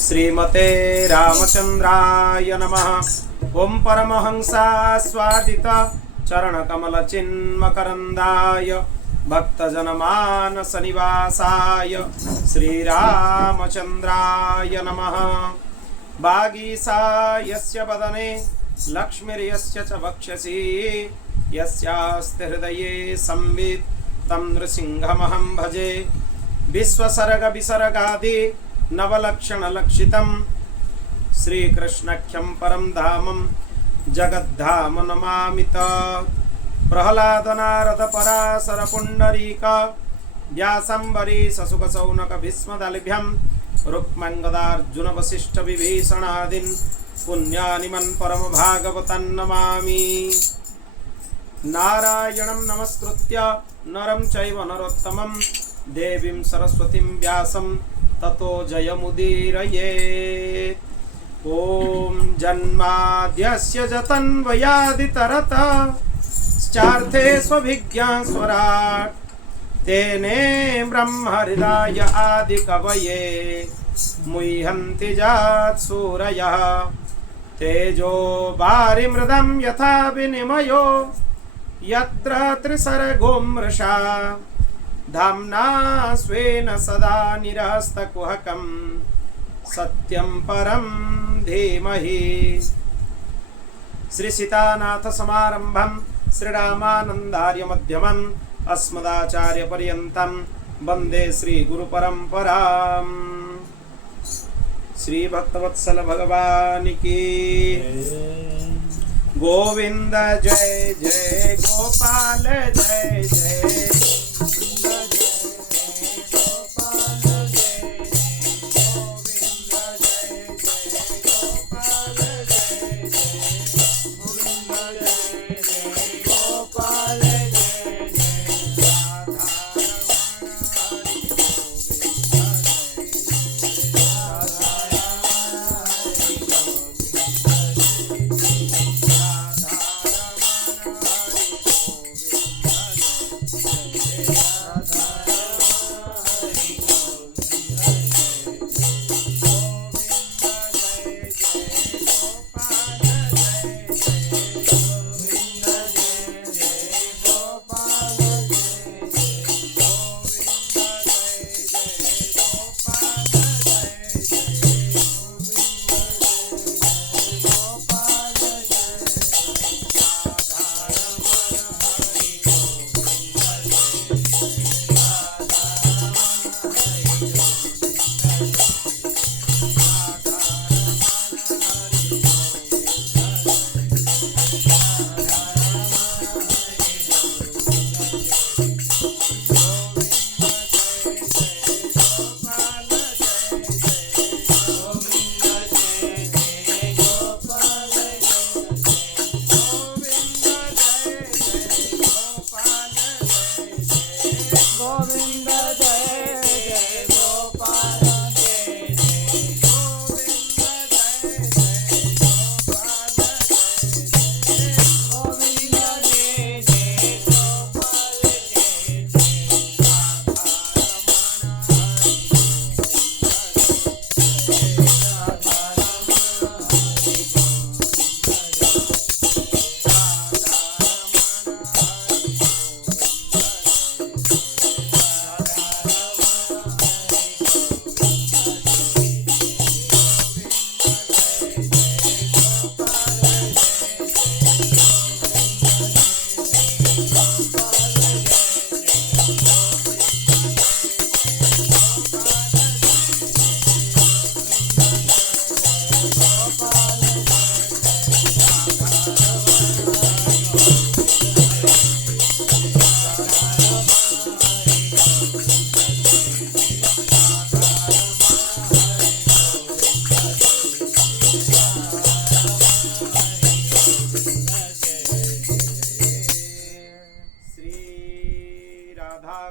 श्रीमते रामचंद्राय नमः। ओं परमहंसा स्वादित चरणकमलचिन्मकरन्दाय भक्तजनमानसनिवासाय श्रीरामचंद्राय नमः। वागीसा यस्य वदने लक्ष्मीर्यस्य च वक्षसि यस्यास्ति हृदये संवित् तं नृसिंहमहं भजे। विश्वसर्ग विसर्गादि नवलक्षण लक्षितं श्रीकृष्णाख्यं परं धामं जगद्धाम नमामि तत्। प्रह्लाद नारद पराशर पुंडरीक व्यासंबरीश शुक शौनक भीष्मदलभ्यं रुक्मङ्गदार्जुन वसिष्ठ विभीषणादीन् पुण्यानिमन् परम भागवतान् नमामि। नारायणं नमस्कृत्य नरं चैव नरोत्तमं देवीं सरस्वतीं व्यासं ततो जयमुदीरयेत्। ॐ जन्माद्यस्य जतन्वयादितरतश्चार्थे स्वभिज्ञास्वराट् तेने ब्रह्महृदाय आदिकवये मुह्यन्ति जात्सूरयः। तेजो वारिमृदं यथा विनिमयो यत्र त्रिसर्गो मृषा धाम्ना स्वेन सदा निरस्तकुहकं सत्यं परं धीमहि। श्री सीतानाथ समारंभं श्रीरामानन्दार्य मध्यमम् अस्मदाचार्य पर्यन्तं वन्दे श्री गुरु परंपराम्। श्री भक्तवत्सल भगवान की गोविंद जय जय गोपाल जय जय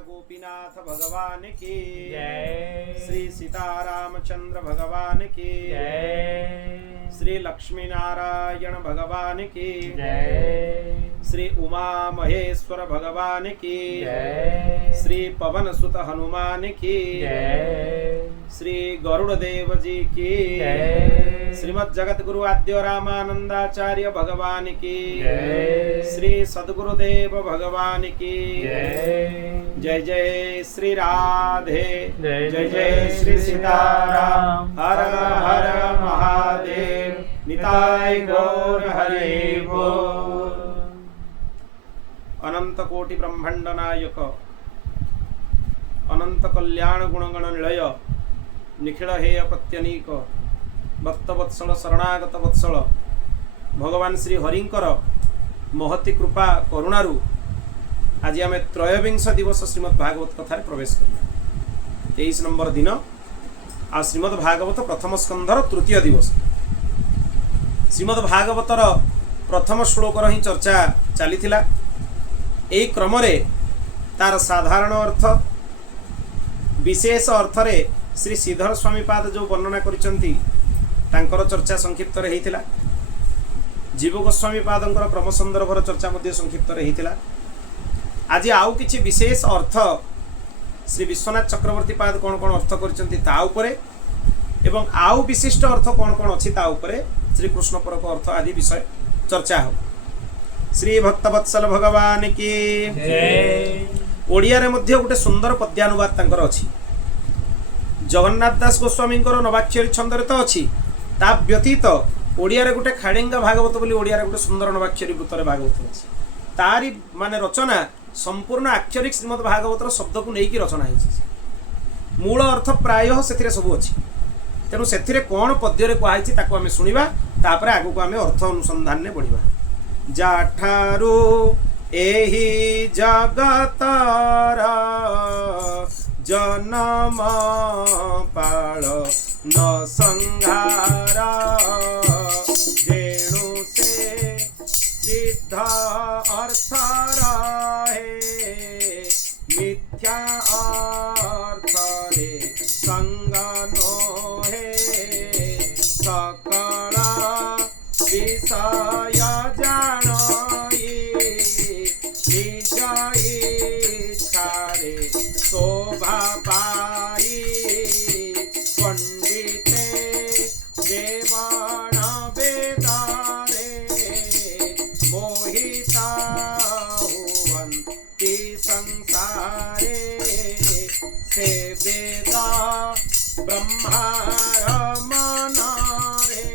गोपीनाथ भगवान की जय। श्री सीतारामचंद्र भगवान की जय। श्री लक्ष्मी नारायण भगवान की जय। श्री उमा महेश्वर भगवान की जय। श्री पवन सुत हनुमान की जय। श्री गरुड़ देव जी की जय। श्रीमद जगत गुरु आद्य रामानंदाचार्य भगवान की जय। श्री सद्गुरुदेव भगवान की जय। जय जय श्री राधे जय जय जय श्री सीताराम हर हर महादेव निताय गौर हरि बोल। अनंत कोटि ब्रह्मांड नायक अनंत कल्याण गुणगण निलय निखिल हेय प्रत्यनीक भक्त वत्सल शरणागत वत्सल भगवान श्री हरिंकर महती कृपा करुणारु आज आम त्रयोविंश दिवस श्रीमद् भागवत कथार प्रवेश करिया 23 नंबर दिन आ श्रीमद् भागवत प्रथम स्कंधर तृतीय दिवस। श्रीमद् भागवतर प्रथम श्लोकर ही चर्चा चली एई क्रम रे तार साधारण अर्थ विशेष अर्थ रे श्री श्रीधर स्वामी पाद जो वर्णना करिसंती तांकर चर्चा संक्षिप्त रे हेतिला। जीव गोस्वामी पादंकर क्रम संदर्भर चर्चा मध्ये संक्षिप्त रे हेतिला। आज आउ किछि विशेष अर्थ श्री विश्वनाथ चक्रवर्ती पाद कौन कौन अर्थ करिसंती ता उपरे एवं आउ विशिष्ट अर्थ कौन कौन अछि ता उपरे श्री कृष्ण परक अर्थ आदि विषय चर्चा हो। श्री भक्तवत्सल भगवान की जय। ओडिया रे मध्ये गोटे सुंदर पद्यानुवाद तांकर अछि। जगन्नाथ दास गोस्वामी नवाक्षरी छंद रे तो अछि ता व्यतीत ओडिया रे गोटे खाड़ेंगा भागवत बोली ओडिया रे गोटे सुंदर नवाक्षरी वृत्त रे भागवत अछि। तारी माने रचना संपूर्ण आक्षरिक श्रीमद् भागवतर शब्द को लेकिन रचना है। मूल अर्थ प्राय से सब अच्छी तेणु से कौन पद्य कहुई ताको आम शुणा तापर आगू को आम अर्थ अनुसंधान ने बढ़िया। जाठारू एही जगतर जन्म पाल न संहार जेणु से सिद्ध अर्थ रहे मिथ्या अर्थ रे संग नोहे सकल विषय जानई निज इच्छारे शोभा पाई पंडिते देवान वेदारे मोहिता हुवन्ति संसारे से वेदा ब्रह्मार मनारे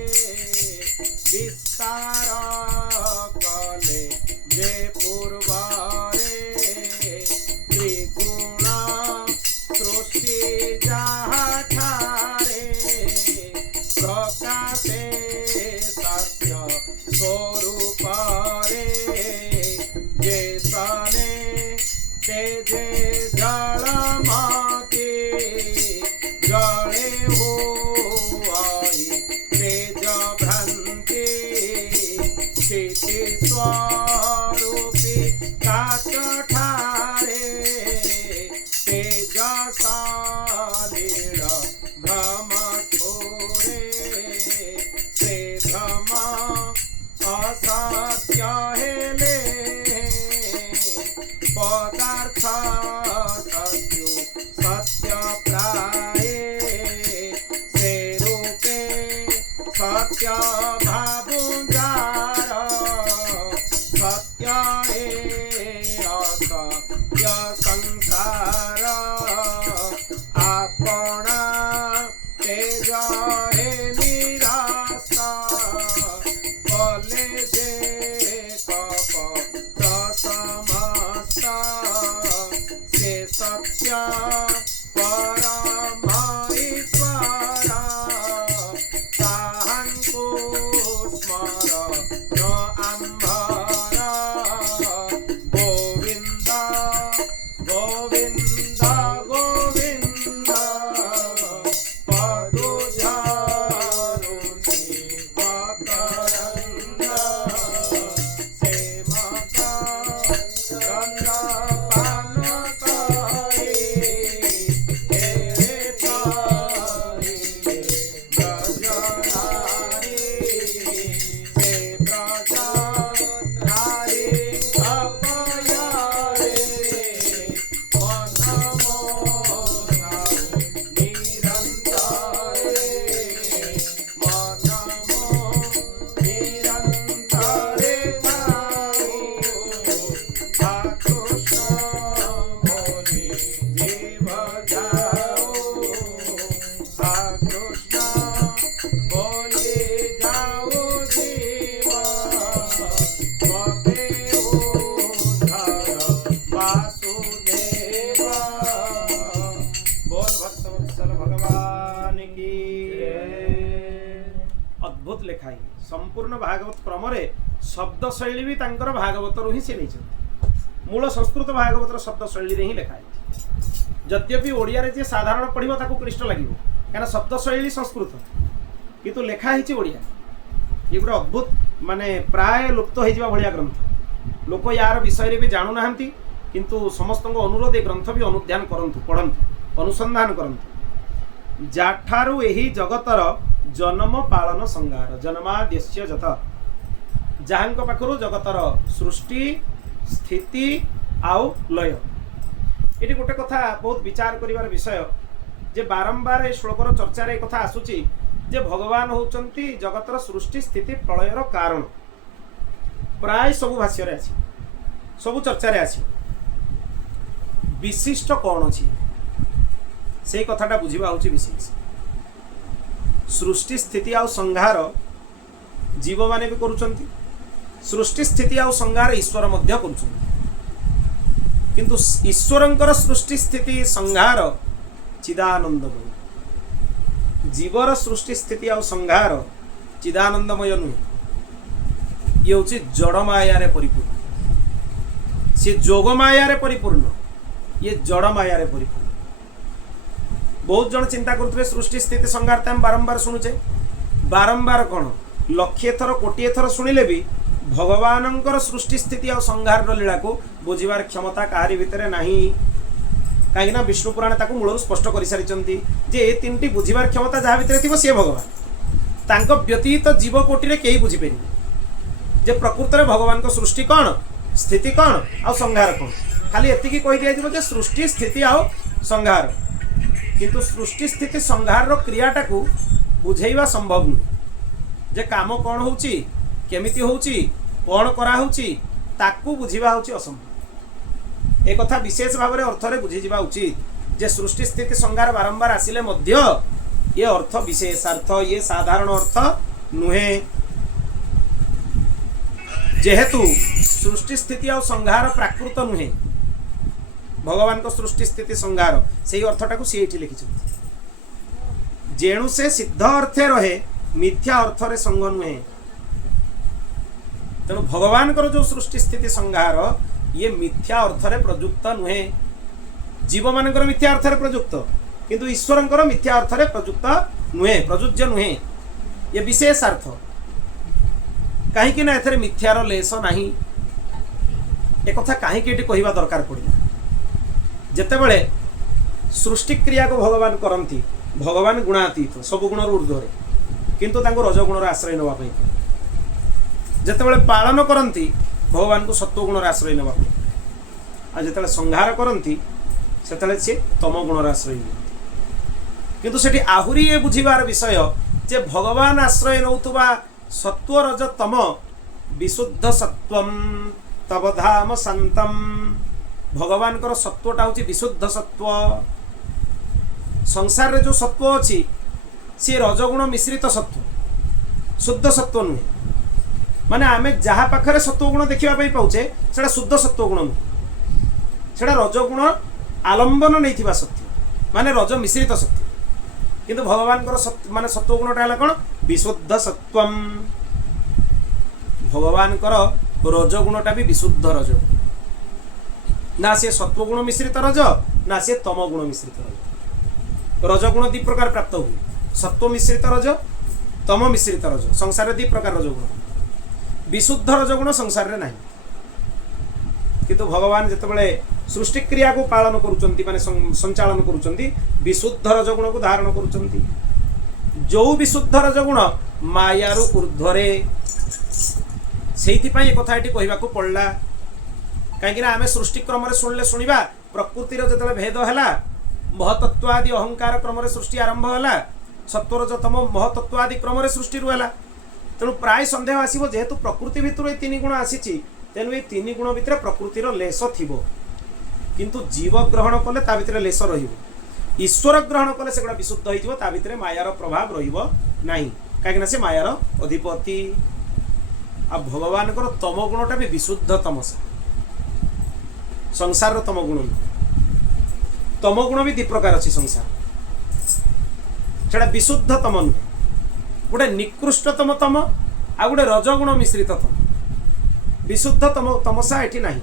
विस्तार कले जे पूर्वारे त्रिगुण सृष्टि जहाँ ठारे प्रकाशे सत्य स्वरूप रे जैसने तेजे जल माके जड़े हुआई तेज भ्रांति स्थिति स्वरूपी काच ठारे तेज सालील भ्रम छोरे से भ्रम असत्य हेले पदार्थ सत्य सत्य प्राये से रूपे सत्य भावुंजार सत्य असत्य संसार आपना तेज हे निराशा कले जे कपट समस्ता से सत्य परम ईश्वर ताहंको स्मर न आंभर गोविंद गोविंद गोविंद पदुझ ଲେଖା ହେଇନି। संपूर्ण भागवत क्रम शब्द शैली भी तांकर भागवत रू ही से नहीं मूल संस्कृत भागवत शब्द शैली रे ही लिखा है। यद्यपि ओडिया रे जे साधारण पढ़िबो ताको क्लिष्ट लागिबो काना शब्द शैली संस्कृत किंतु लेखा है ओडिया। ये गोटे अद्भुत माने प्राय लुप्त हो जावा भलिया ग्रंथ। लोक यार विषय भी जानू नाहंती किंतु समस्त अनुरोध ए ग्रंथ भी अनुध्यान करंतु पढ़ंतु अनुसंधान करंतु। जाठारु एही जगतर जन्म पालन संगार जन्माद्यस्य जत जहां पाखरु जगतर सृष्टि स्थिति आउ लय। ये गोटे कथा बहुत विचार करिवार विषय जे बारंबार ए श्लोकर चर्चा रे कथा आसुची जे भगवान होचंती जगतर सृष्टि स्थिति प्रलयर कारण। प्राय सब भाष्य रे आसी सब चर्चा रे आसी विशिष्ट कौन अछि से कथाटा बुझिबा होची विशेष। सृष्टि स्थिति आउ संहार जीव माने भी करूचंती सृष्टि स्थिति आउ संहार ईश्वर मध्य करूचंती किंतु ईश्वरंकर सृष्टि स्थिति संहार चिदानंदमय। जीवर सृष्टि स्थिति आउ संहार चिदानंदमय नुहे ये होची जड़ माया रे परिपूर्ण से जोग माया रे परिपूर्ण ये जड़ माया रे परिपूर्ण। बहुत जन चिंता करते सृष्टि स्थिति संहार हम बारंबार शुणुचे बारंबार कौन लक्षे थर कोटी थर शुणिले भी भगवानंकर सृष्टि स्थिति और संहार लीला को बुझिबार क्षमता काहारी भितर नहीं। कहीं विष्णु पुराण ताकू मूलर स्पष्ट कर सारी जे ए तीन बुझिबार क्षमता जहाँ भितर थी सी भगवान तांको व्यतीत जीव कोटि कई बुझीपे जे प्रकृत में भगवान को सृष्टि कौन स्थिति कौन आ संहार कौन खाली एतिकी कही दिया जे सृष्टि स्थिति आ संहार किंतु सृष्टि स्थिति संहार क्रियाटा को बुझेଇବା संभव नुहे जे काम कौन होची केमिति होची कौन करा होची ताकू बुझिबा होची असंभव। एक कथा विशेष भाव में अर्थ रे बुझी जिबा उचित जे सृष्टि स्थिति संहार बारंबार आसिले मध्य ये अर्थ विशेषार्थ ये साधारण अर्थ नुहे। जेहेतु सृष्टि स्थिति और संहार प्राकृत नुहे भगवान को सृष्टि स्थिति संहार से अर्थटा को सी लिखि जेणु से सिद्ध अर्थे रहे मिथ्या अर्थ रे संग नुहे। तेणु भगवान को जो सृष्टि स्थिति संहार ये मिथ्या अर्थ रे प्रयुक्त नुहे। जीव मानकर मिथ्या अर्थ रे प्रयुक्त किंतु ईश्वरंकर मिथ्या अर्थ रे प्रयुक्त नुहे प्रयुज्य नुहे ये विशेष अर्थ कहीं ना एथरे मिथ्यार लेस नाही। एक कथा कहीं कहवा दरकार पड़े जेतेबेले सृष्टि क्रिया को भगवान करती भगवान गुणातीत सब गुण ऊर्ध्वर किंतु तांको रजगुण आश्रय नवा पई जेतेबेले पालन करती भगवान को सत्वगुण आश्रय नवा पई आ जेतेबेले संहार करती सेतेबेले से तम गुण आश्रय नियंती किंतु सेठी आहुरी ए बुझिबार विषय जे भगवान आश्रय नउतुबा सत्व रज तम विशुद्ध सत्वम तव धाम शांतम। भगवान कर सत्वटा हूँ विशुद्ध सत्व संसार रे जो सत्व अच्छी सी रजगुण मिश्रित सत्व शुद्ध सत्व नुहे माने आमे जहाँ पाखरे सत्वगुण देखा पाऊे से शुद्ध सत्वगुण नुहे से रजगुण आलंबन नहीं सत्य माने रज मिश्रित सत्य किंतु भगवान माने सत्वगुणटा है कौन विशुद्ध सत्वम। भगवान रजगुणटा भी विशुद्ध रज ना सी सत्वगुण मिश्रित रज ना सी तम गुण मिश्रित रज। रजगुण दी प्रकार प्राप्त हुए सत्व मिश्रित रज तम मिश्रित रज संसार दी प्रकार रजगुण विशुद्ध रजगुण संसार रे नहीं किंतु भगवान जितेबाला सृष्टि क्रिया को पालन करुचंती माने संचालन करुचंती विशुद्ध रजगुण को धारण करुचंती जो विशुद्ध रजगुण मायारु ऊर्ध्वरे सेइथिपाई ए कथा एटी कहबाकू पड़ला कहीं आम सृष्टि क्रम शुणिले शुणा प्रकृतिर जो भेद है महतत्वादि अहंकार क्रम सृष्टि आरंभ है सत्वरजतम महतत्वादि क्रम सृष्टि है तेणु प्राय सन्देह आसो जेहेतु प्रकृति भितर ये तीन गुण आसी तेणु ये तीन गुण भितर प्रकृतिर लेस थी किंतु जीव ग्रहण कले ता भितर लेस रही ईश्वर ग्रहण कले से विशुद्ध होता भितर मायार प्रभाव रही कहीं से मायार अधिपति आ भगवान तम गुणटा भी विशुद्ध तमसा संसार तम गुण भी दी प्रकार अच्छी संसार से विशुद्ध तम नुहे गोटे निकृष्टतम तम आ गोटे रजगुण मिश्रित तम विशुद्ध तमसा एठी नहीं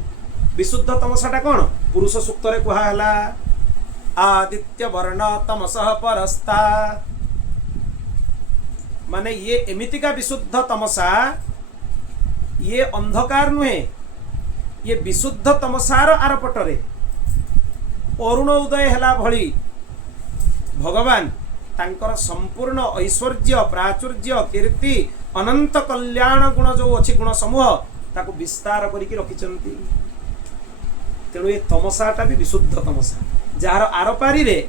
विशुद्ध तमसाटा कौन पुरुष सूक्त रे कुहाला आदित्य वर्ण तमसः परस्ता माने ये एमितिका विशुद्ध तमसा ये अंधकार नुहे ये विशुद्ध तमसार आरपटरे अरुण उदय हेला भली भगवान तांकर संपूर्ण ऐश्वर्य प्राचुर्य कीर्ति अनंत कल्याण गुण जो अच्छी गुण समूह ताको विस्तार करिकी रखिचंती तेणु ये तमसाटा भी विशुद्ध तमसा जार आरपारी रे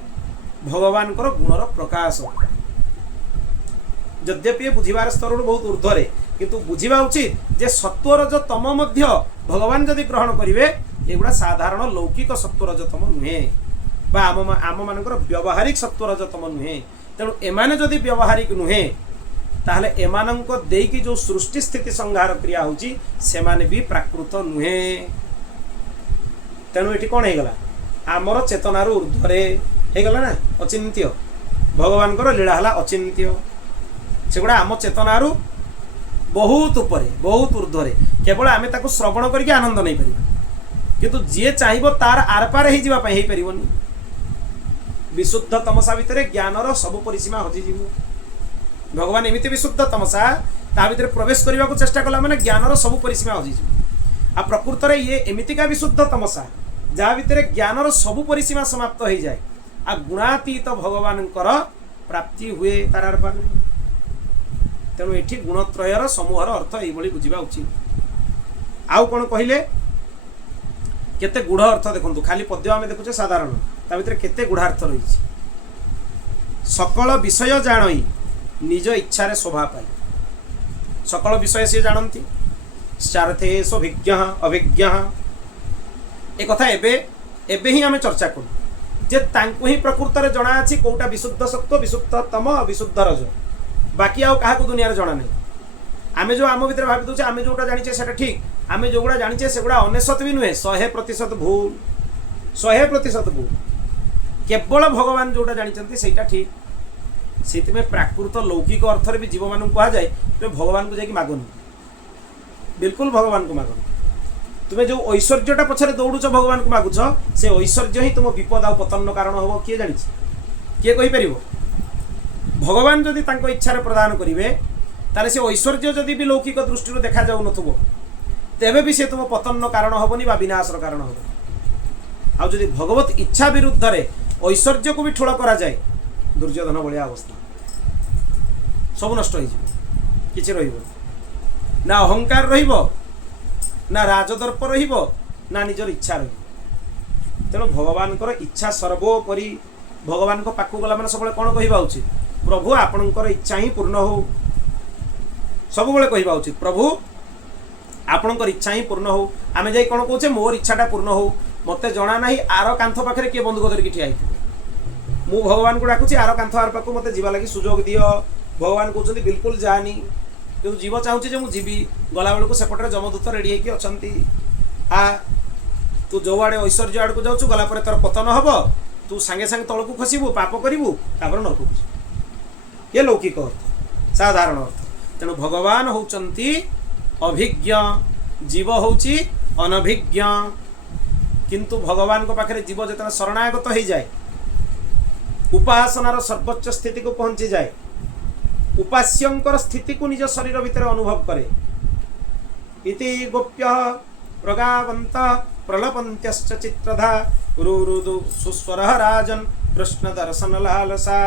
भगवान गुणर प्रकाश यद्यपि बुझिबार स्तर बहुत ऊर्ध्वरे किंतु बुझिबा उचित जे सत्वरज तम मध्य भगवान जदि ग्रहण करिवे एगुड़ा साधारण लौकिक सत्वरजतम नुहे बा आम मानकर व्यवहारिक सत्वरजतम नुहे तेणु एमाने जदि व्यवहारिक नुहे ताहले एमानंको देकी जो सृष्टि स्थिति संहार क्रिया होची सेमाने भी प्राकृत नुहे तेणु एठी कोन हेगला आमर चेतनार ऊर्ध्वरे हेगला ना अचिंत्य भगवान लीला हला अचिंत्य सेगुड़ा आम चेतनार बहुत उपरे बहुत ऊर्ध्वरे केवल आमे ताको श्रवण करके आनंद नहीं पारिबा किंतु जे चाहिबो तार आरपार हे जिबा पई हे परिबोनी विशुद्ध तमसा भितर ज्ञानर सब परिसीमा हजि जिवो भगवान एमिति विशुद्ध तमसा ता भितर प्रवेश करने को चेष्टा कला माने ज्ञानर सब परिसीमा हजि जिवो आ प्रकृत रे ये एमितिका विशुद्ध तमसा जहाँ भितर ज्ञानर सब परिसीमा समाप्त हो जाए आ गुणातीत भगवानकर प्राप्ति हुए तार आरपार तेणु एठी गुणत्रयर समूहर अर्थ एभली बुझिबा उचित आउ कोन कहिले केते गुढ़ अर्थ देखंतु खाली पद्य आमे देखुचे साधारण ता भितर केते गुढ़ार्थ रही सकल विषय जानई निज इच्छा रे शोभा पाई सकल विषय से जानती स्वार्थे अभिज्ञ अभिज्ञ एक कथा एबे ही आमे चर्चा करू जे तांकु ही प्रकृत रे जणा अछि कोटा विशुद्ध सत्व विशुद्ध तम अविशुद्ध रज बाकी आउ काहाकू दुनिया रे जणा नहीं आमे जो आम भितर भाबी दोचे आमे जोटा जानिचे सेटा ठीक आमे जोगुड़ा जानिचे सेगुड़ा अनेशत भी नुहे 100% भूल 100% भूल केवल भगवान जोटा जानिचंती सेटा ठीक सेति में प्राकृत लौकिक अर्थ रे भी जीव मानन कहा जाए तो भगवान को जाकी मागोनी बिल्कुल भगवान को मागोनी तुम्हें जो ऐश्वर्यटा पछरे दौड़ुच भगवान को मागुछ से ऐश्वर्य ही तुम विपद आ पतन कारण होबो किए जानिछ किए कहि परिबो भगवान जदि तांको इच्छा रे प्रदान करिवे ताले से ऐश्वर्य जदि भी लौकिक दृष्टि देखा जाऊ नथुबो तेबे भी से तुम पतन कारण होबनी बा विनाशर कारण होबो आ जदि भगवत इच्छा विरुद्ध रे ऐश्वर्य को भी ठोल करा जाए दुर्योधन भलिया अवस्था सब नष्ट हो किछि रहिबो ना अहंकार रहिबो ना राजदर्प रहिबो ना निजर इच्छा रहिबो तेणु भगवान इच्छा सर्वोपरि भगवान को पाखु गला माने सबले कोन कहिबा उचित प्रभु आपणकर इच्छा ही पूर्ण हो सब बेले कहिबा उचित प्रभु आपणकर इच्छा ही पूर्ण हो आमे जाई कोन कहूचे मोर इच्छाटा पूर्ण हो मते जणा नाही आर कांथ पाखरे के बंधुक धरिकी ठिया आइथिबो मु भगवान को डाकुची आर कांथ आर पाखु मते जीवा लागि सुजोग दियो भगवान कहउछन्ती बिल्कुल जानी जो जीव चाहूची जे मु जीवी गला बेलू सेपटे जमदूत रेडी होगी अच्छा तू जो आड़े ऐश्वर्य आड़ को जाऊँ गला पर तोर पतन हम तू सांगे सांगे तलू खसबू पाप करू तापर नरक ये लौकिक अर्थ साधारण अर्थ तेणु भगवान होउचंती अभिज्ञ जीव होउची अनभिज्ञ किंतु भगवान को पाखरे जीव जतने शरणागत हो जाए उपासनार सर्वोच्च स्थिति को पहुंची जाए उपास्यंकर स्थिति को निज शरीर भीतर अनुभव करे इति गोप्य प्रगावंत प्रलपन्त्यश्च चित्रधा रुरुदु सुस्वर राजन कृष्ण दर्शन लालसा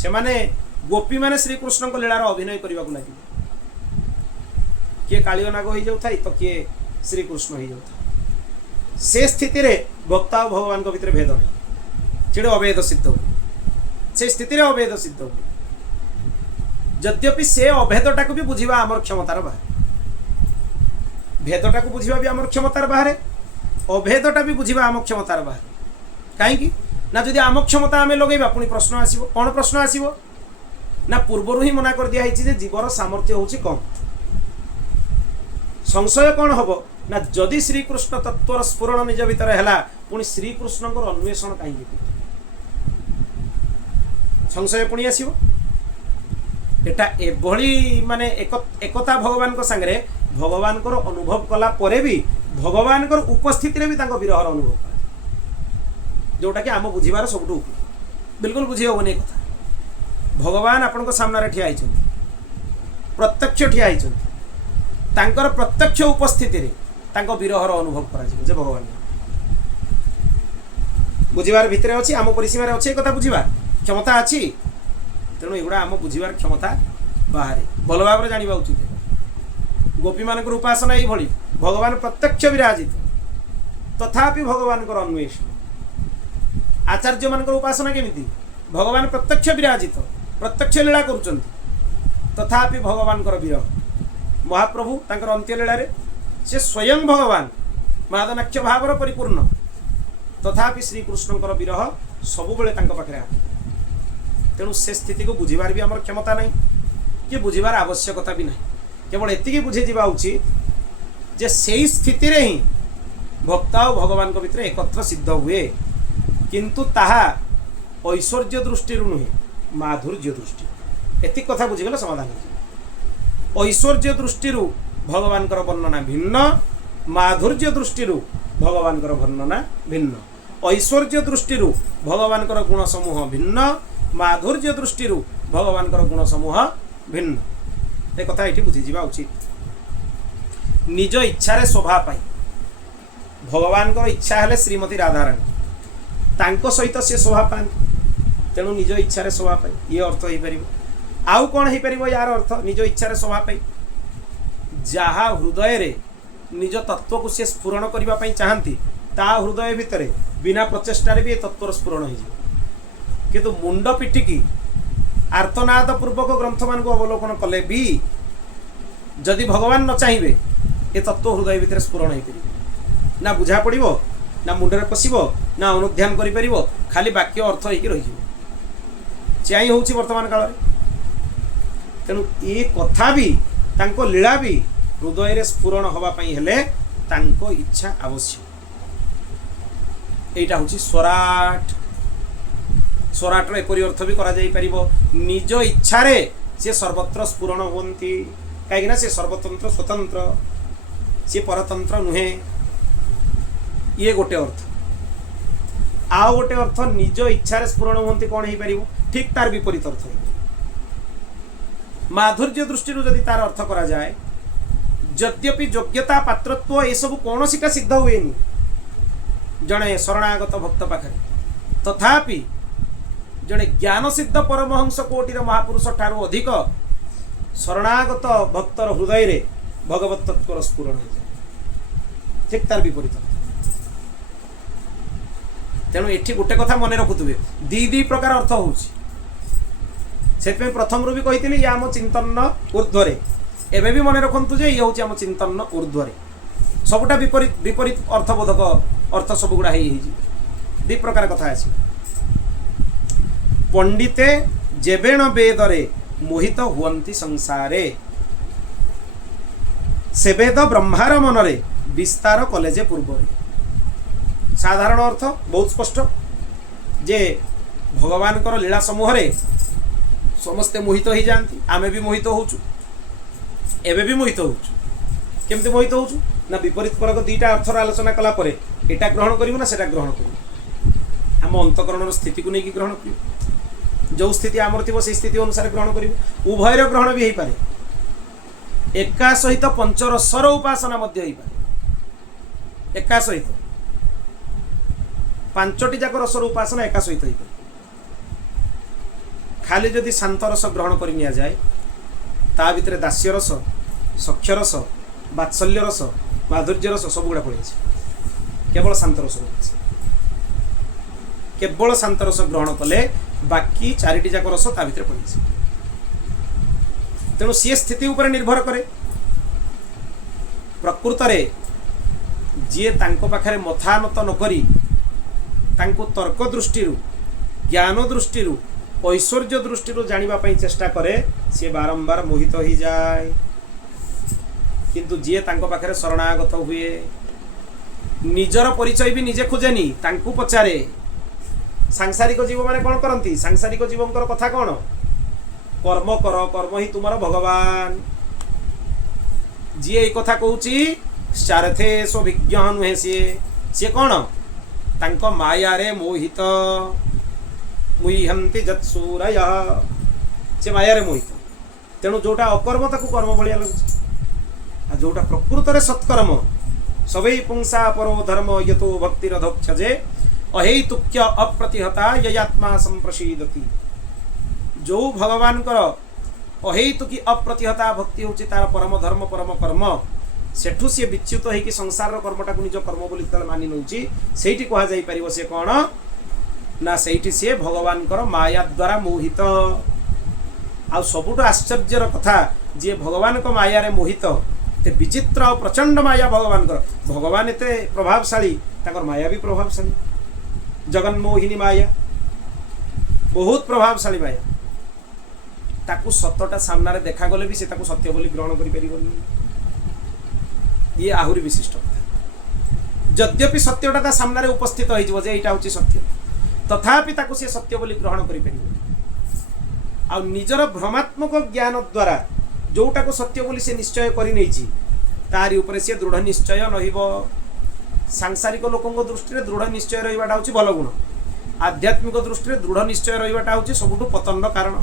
से माने गोपी माने श्री कृष्ण को लीलार अभिनय करने को लगे किए कालियो नाग हो जाता तो किए श्री कृष्ण हो जाता से स्थिति रे भक्ता और भगवान को भीतर भेद नहीं जेडे अभेद सिद्ध हो से स्थिति रे अभेद सिद्ध हो यद्यपि से अभेदटा को भी बुझिबा आमर क्षमतार बाहर भेदटा को बुझिबा भी आमर क्षमतार बाहर अभेदटा भी बुझिबा आम क्षमतार बाहर कहीं ना जदि आम क्षमता आम लगेबा पुणी प्रश्न आसीबो कौन प्रश्न आसीबो ना पूर्वर ही मना कर दिया जे जीवर सामर्थ्य होची कम संशय कौन हम ना जदि श्रीकृष्ण तत्वर स्फुरण निज भीतर है पुणी श्रीकृष्ण अन्वेषण कहीं संशय पुणी आसो एटा एभली माने एकता भगवान को संगे भगवान को अनुभव कला परे भी भगवान को उपस्थिति रे भी तांको विरहर अनुभव करा जोटा कि आम बुझीबार सबुठु बिल्कुल बुझी हेबनी कथा भगवान आपण सामने ठिया प्रत्यक्ष ठिया तांकर प्रत्यक्ष उपस्थिति रे तांको विरहर अनुभव करा जे भगवान बुझीबार भितर अच्छी आम परिसीमार अच्छी एक बुझा क्षमता अच्छी तेणु एगुड़ा आम बुझीबार क्षमता बाहर भल भाव जाना उचित गोपी मान उपासना ये भगवान प्रत्यक्ष विराजित तथापि भगवान अन्वेषण आचार्य मान उपासना केमिति भगवान प्रत्यक्ष विराजित प्रत्यक्ष लीला करुँच तथापि भगवान विरह महाप्रभु तांकर अंत्य लीला से स्वयं भगवान मादनाक्ष भावर परिपूर्ण तथापि श्रीकृष्ण विरह सबुबले पाखे तेणु से स्थिति को बुझीबार भी आम क्षमता नहीं कि बुझीबार आवश्यकता भी नहीं केवल एतिकी बुझी जा उचित जे से स्थिति रे ही भक्त और भगवान को भितर एकत्र सिद्ध हुए किंतु ताहा ऐश्वर्य दृष्टि नुहे माधुर्य दृष्टि एतिक कथा बुझीगले समाधान हो ऐश्वर्य दृष्टि भगवान वर्णना भिन्न माधुर्य दृष्टि भगवान वर्णना भिन्न ऐश्वर्य दृष्टि भगवान गुण समूह भिन्न माधुर्य दृष्टि भगवान गुण समूह भिन्न एक कथा ये बुझीजा उचित निज इच्छा रे शोभा पाई भगवान इच्छा है श्रीमती राधाराणी तांको सहित सी शोभा पाती तेणु निज इच्छा रे शोभा पाई ये अर्थ हो पार आउ कौन हो पार यार अर्थ निज इच्छा रे शोभा पाई जहा हृदय रे निज तत्व को सी स्फुरण करने चाहती ता हृदय भितर बिना प्रचेष्टार भी तत्वर स्फुरण हो किंतु मुंड पिटिकी आर्तनाद पूर्वक ग्रंथ मान को अवलोकन कले भी जदि भगवान न चाहिए ये तत्व हृदय भितर स्फुरण हो पार ना बुझा पड़ो ना मुंडे पशिब ना अनुध्यान कर खाली वाक्य अर्थ हो चाई हूँ वर्तमान काल तेणु ये कथा भी तांको लीला भी हृदय रे स्फुरण हवापाई हेले तांको इच्छा आवश्यक एटा हूँ स्वराट स्वराटर एपरी अर्थ भी करा जाई परिबो निज इच्छा रे से सर्वत्र स्फुरण होती कहीं से सर्वतंत्र स्वतंत्र सी परतंत्र नुहे ये गोटे अर्थ आउ गोटे अर्थ निज इच्छा रे स्फुरण होती कौन हो पार ठीक तार विपरीत अर्थ माधुर्य दृष्टि जदि तार अर्थ करा जाए यद्यपि योग्यता पात्रत्व ये सब कौन का सिद्ध हुए जड़े शरणागत भक्त पाखे तथापि जड़े ज्ञान सिद्ध परमहंस कोटिर महापुरुष ठारू अधिक शरणागत भक्तर हृदय रे भगवत तत्वर स्फुरण हो जाए ठीक तार विपरीत तेणु ये गोटे कथा मन रखुवे दी प्रकार अर्थ होउछि से प्रथम भी कही ये आम चिंतन ऊर्ध्वरे एवं भी मन रखु ये हूँ आम चिंतन ऊर्ध्वरे सबुटा विपरीत विपरीत अर्थबोधक अर्थ सब गुड़ा दी प्रकार कथा अच्छी पंडिते जेबेण वेदरे मोहित हुअन्ति संसारे से वेद ब्रह्मार मनरे विस्तार कलेजे पूर्व साधारण अर्थ बहुत स्पष्ट जे भगवान कर लीला समूह रे समस्ते मोहित हो जाती आमे भी मोहित होचु एबे भी मोहित होचु केमते मोहित होचु ना विपरीत परक दीटा अर्थर आलोचना कला परे एटा ग्रहण करिवु ना सेटा ग्रहण करिवु आम अंतकरणर स्थिति को नहीं ग्रहण करिवु जो स्थिति आमर थी से स्थिति अनुसार ग्रहण करिवु उभयर ग्रहण भी हो पारे एका सहित पंचरसर उपासना मध्य हो पारे एका सहित पांचटी जाक रसर उपासना एका सहित हो पारे खाली जदि शांत रस ग्रहण कर निया जाए ता भितर दास्य रस सख्य रस वात्सल्य रस माधुर्य रस सब गुड़ा पड़े केवल शांत रस केवल शांत रस ग्रहण कले बाकी चारिटी जाक रस ता भितर पड़े तेणु सी स्थिति उपर निर्भर करे प्रकृत रे जी तांको पाखरे मथा नत नकरी तांको तर्क दृष्टि ज्ञान दृष्टि ऐश्वर्य दृष्टि जानापी चेष्टा करे सी बारंबार मोहित हो जाए किंतु जी तांको पाखरे शरणागत हुए निजर परिचय भी निजे खोजेनी तांको पचारे सांसारिक जीव माने कौन करती सांसारिक जीवंकर कथा कौन कर्म कर, कर्म ही तुमर भगवान। जी ए कथा कहूची सारथे स्वभिज्ञ नुहे सी कौन तांको माया रे मोहित मुह्यंति जत्सूरय से माया रे मोहित। तेणु जोटा अकर्म ताकू कर्म भलिया लगुच, जोटा प्रकृत रे सत्कर्म सबै पुंसा परो धर्म यतो भक्तिरधोक्षजे अहेतुक्य अप्रतिहता ययात्मा संप्रसीदति। जो भगवान कर अहेतुकी अप्रतिहता भक्ति होची तार परम धर्म परम कर्म, सेठू सी विच्युत होइकि संसार कर्मटा को निज कर्म बोली तले मानि नउची। सेठी कहा जाई परिबो से कोन ना सेठी से भगवान कर माया द्वारा मोहित। आ सबुठ आश्चर्यर कथा जे भगवान को माया रे मोहित, ते विचित्र और प्रचंड माया भगवान कर। भगवान एते प्रभावशाली, ताकर माया भी प्रभावशाली। जगन्मोहिनी माया बहुत प्रभावशाली माया, ताकू सत्यटा सामना रे देखा गले भी से ताकू सत्य बोली ग्रहण करि परिबोनी। ये आहुरी विशिष्ट कथा। यद्यपि सत्यटा ता सामना रे उपस्थित होई जबो जे एटा होची सत्य, तथापि ताकू से सत्य बोली ग्रहण करि परिबोनी। आ निजर भ्रमात्मक ज्ञान द्वारा जोटा को सत्य बोली से निश्चय करि नैची, तारी ऊपर से दृढ़ निश्चय नहिबो। सांसारिक लोकंक दृष्टि रे दृढ़ निश्चय रहिबाटा होची भल गुण, आध्यात्मिक दृष्टि रे दृढ़ निश्चय रहिबाटा होची सबुठु पतन कारण।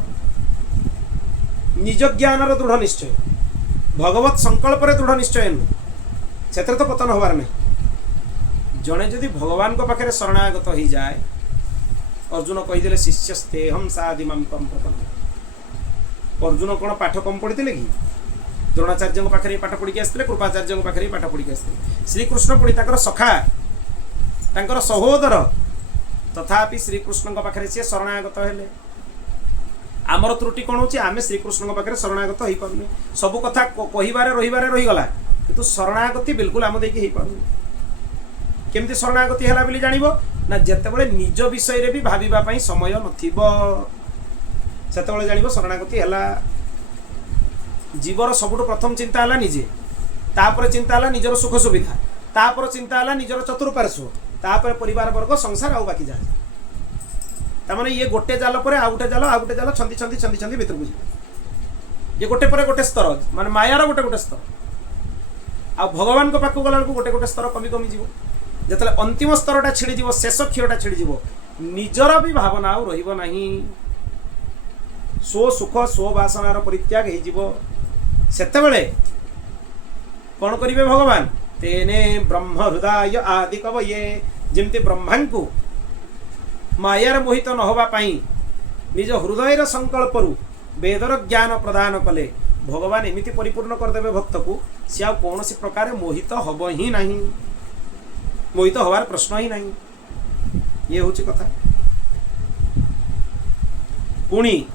निज ज्ञान रो दृढ़ निश्चय, भगवत संकल्प रे दृढ़ निश्चय नु सेतर तो पतन होबार नहीं। जड़े जदि भगवान को पाखे शरणागत हो जाए, अर्जुन कहीदे शिष्यस्ते हम सादिमाम कम प्रपन्न। अर्जुन कौन पाठ कम पढ़ी कि द्रोणाचार्य पाखे पाठ पढ़ी आसते, कृपाचार्य पाखे पाठ पढ़ी आसते। श्रीकृष्ण पुणी ताकर सखा ताकर सहोदर, तथापि श्रीकृष्ण पाखे सी शरणागत हेले। आमर त्रुटि कौन होची, आमे श्रीकृष्ण पाखे शरणागत हो पारे। सबु कथा कहिबारे रहिबारे रहीगला, किंतु शरणागति बिल्कुल आम देखिए पारे। केमती शरणागति है बोली जानिबो ना, जेतेबेले निज विषय रे भी भाबिबा पई समय नथिबो सेतेबेले जानिबो शरणागति हैला। जीवर सबुठ प्रथम चिंता है निजे, तापर चिंता है निजर सुख सुविधा, तापर चिंता है निजर चतुर्पार्श्व, तापर परिवार वर्ग संसार आउ बाकी जाए। तामाने ये गोटे जाल पर आउ गोटे जाल, आउ गोटे जाल छंदी छंदी छंदी छंदी भीतर को ये गोटे पर गोटे स्तर माने मायार गोटे गोटे स्तर। आ भगवान को पाखु गला को गोटे गोटे स्तर कमी कमी जीवो। जेतले अंतिम स्तरटा छिड़ी जीवो, शेष क्षीरटा छिड़ी जीवो, निजर भी भावना आउ रहिबो नाही। स्व सुख स्व वासनार परित्याग हो जीवो। सेतेबेले कौन करिवे भगवान, तेने ब्रह्म हृदय आदि कवये। जेमती ब्रह्मा को मायार मोहित न होबा पाई निज हृदयर संकल्प रु वेदर ज्ञान प्रदान कले, भगवान एमिति परिपूर्ण करदेवे भक्त को, सी आ कौन सी प्रकार मोहित हब ही नहीं, मोहित हबार प्रश्न ही नहीं। ये हूँ कथा। पुणी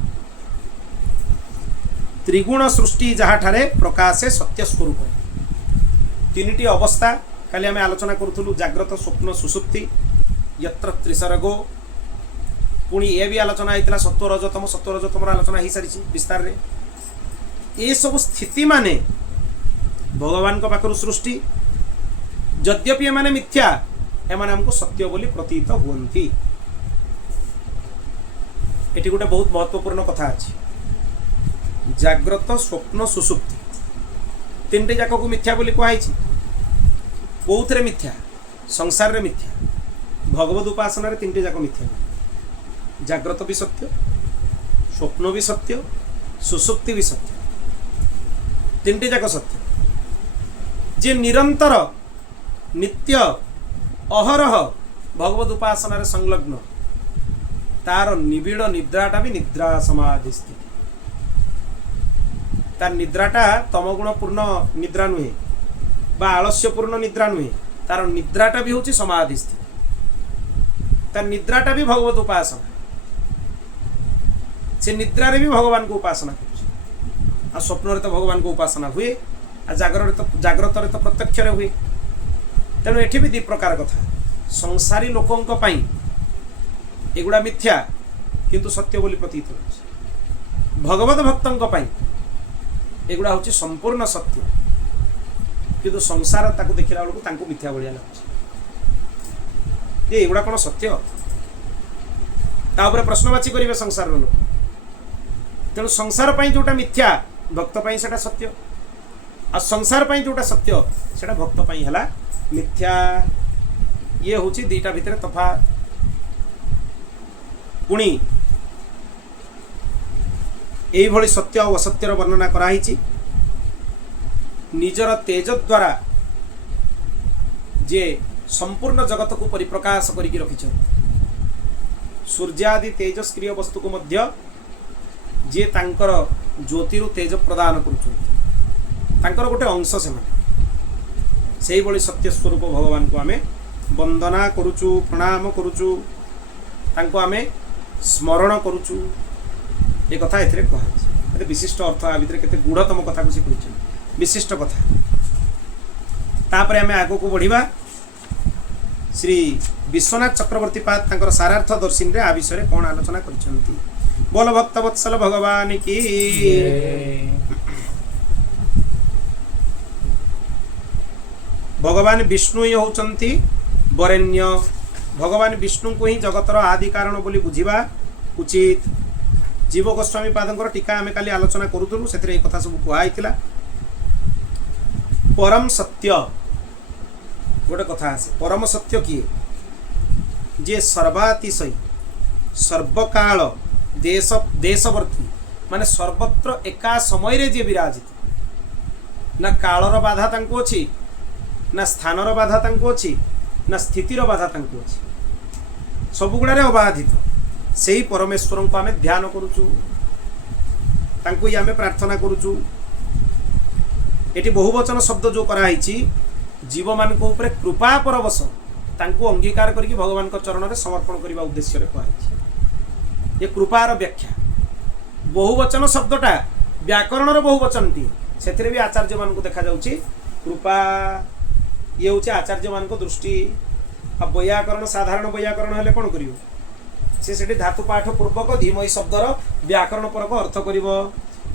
त्रिगुण सृष्टि जहाँ ठारे प्रकाशे सत्य स्वरूप, तीन अवस्था काली आम आलोचना करूँ, जाग्रत स्वप्न सुसुप्ति यत्र त्रिसर्गो। पुणी ये भी आलोचना होता सत्वरजतम, सत्वरजतम आलोचना हो सारी विस्तार रे। ये सब स्थिति माने भगवान को पाखरु सृष्टि, यद्यपि एमाने मिथ्या, एमाने हमको सत्य बोली प्रतीत हुअन्ति। एटी गोटे बहुत महत्वपूर्ण कथा अछि। जाग्रत स्वप्न सुसुप्ति तीन जाक को मिथ्या बोली कहुई। कौथे मिथ्या? संसार रे मिथ्या, भगवद उपासना रे तीन जाक मिथ्या। जाग्रत भी सत्य, स्वप्न भी सत्य, सुसुप्ति भी सत्य, तीन जाक सत्य। जे निरंतर नित्य अहरह भगवद उपासना रे संलग्न, तार निबिड़ निद्राटा भी निद्रा समाधि स्थिति। तार निद्राटा तमगुणपूर्ण निद्रा नुहे बा आलस्यपूर्ण निद्रा नुहे, तार निद्राटा भी होची समाधि स्थिति। तार निद्राटा भी भगवत उपासना, से निद्रा रे भी भगवान को उपासना कर। आ स्वप्न रे तो भगवान को उपासना हुए, आ जाग्रत रे तो प्रत्यक्ष रे हुए। तेणु एठी भी दी प्रकार कथा। संसारी लोकंक पई एगुड़ा मिथ्या किंतु सत्य बोली प्रतीत होछि। भगवत भक्तंक पई एगुड़ा होछि संपूर्ण सत्य, किंतु संसार ताकू देखिला बेलू तांकू मिथ्या भलिया लाଗୁଛି। एगुड़ा कौन सत्य? ता ऊपर प्रश्नवाची करेंगे संसार लोक। तेणु संसार पाई जोटा मिथ्या भक्त पाई सेटा सत्य आ संसार पाई जोटा सत्य सेटा भक्त पाई हला मिथ्या। ये होची दीटा भितर तफात। पुणी एई भली सत्य और असत्यर वर्णना कराई। निजर तेज द्वारा जे संपूर्ण जगत को परिप्रकाश करिक रखिछन। सूर्यादि तेजस्क्रिय वस्तु को मध्य जे तांकर ज्योतिरु तेज प्रदान करुछन तांकर गोटे अंश से भली सत्य स्वरूप भगवान को आमे वंदना करुचु, प्रणाम करुचु, तांको आमे स्मरण करुचु। ये कथा एथिरे कहै विशिष्ट अर्थ आ भितर केते गूढ़तम कथा को से कहिछन विशिष्ट कथा। तापरे आमे आगो को बढ़िबा। श्री विश्वनाथ चक्रवर्ती पाद तांकर सारार्थ दर्शन रे आ विषय रे कोन आलोचना करिसंती। बोल भक्त वत्सल भगवान की। भगवान विष्णु ये होचंती वरेण्य। भगवान विष्णु को ही जगतर आदि कारण बोली बुझिबा उचित। जीव गोस्वामी पादंकर टीका आमे काली आलोचना करूथुलु सेथिरे ए कथा सब कुआ आइतिला। परम सत्य गोटे कथा आसे। परम सत्य किए जे सर्वातिशयी सर्वकाल देश देशवर्ती माने सर्वत्र एका समय रे जे विराजित। ना कालर बाधा तांको अछि, ना स्थानर बाधा तांको अछि, ना स्थितिर बाधा तांको अछि। सब गुड़ारे अबाधित सेही परमेश्वर को आमे ध्यान करूचु, तांको ही आमे प्रार्थना करूचु। एटी बहुवचन शब्द जो कराई जीव मान को ऊपर कृपा परवश तांको अंगीकार करके भगवान को चरण में समर्पण करने उद्देश्य रे कहै। ये कृपार व्याख्या बहुवचन शब्दटा व्याकरण बहुवचन टी से भी आचार्य मान को देखा जाउची कृपा। ये हूँ आचार्य मान को दृष्टि। आ वैयाकरण साधारण वैयाकरण हेले कौन करियो से धातु पाठ पूर्वक धीमयी शब्दर व्याकरण परक अर्थ करिवो।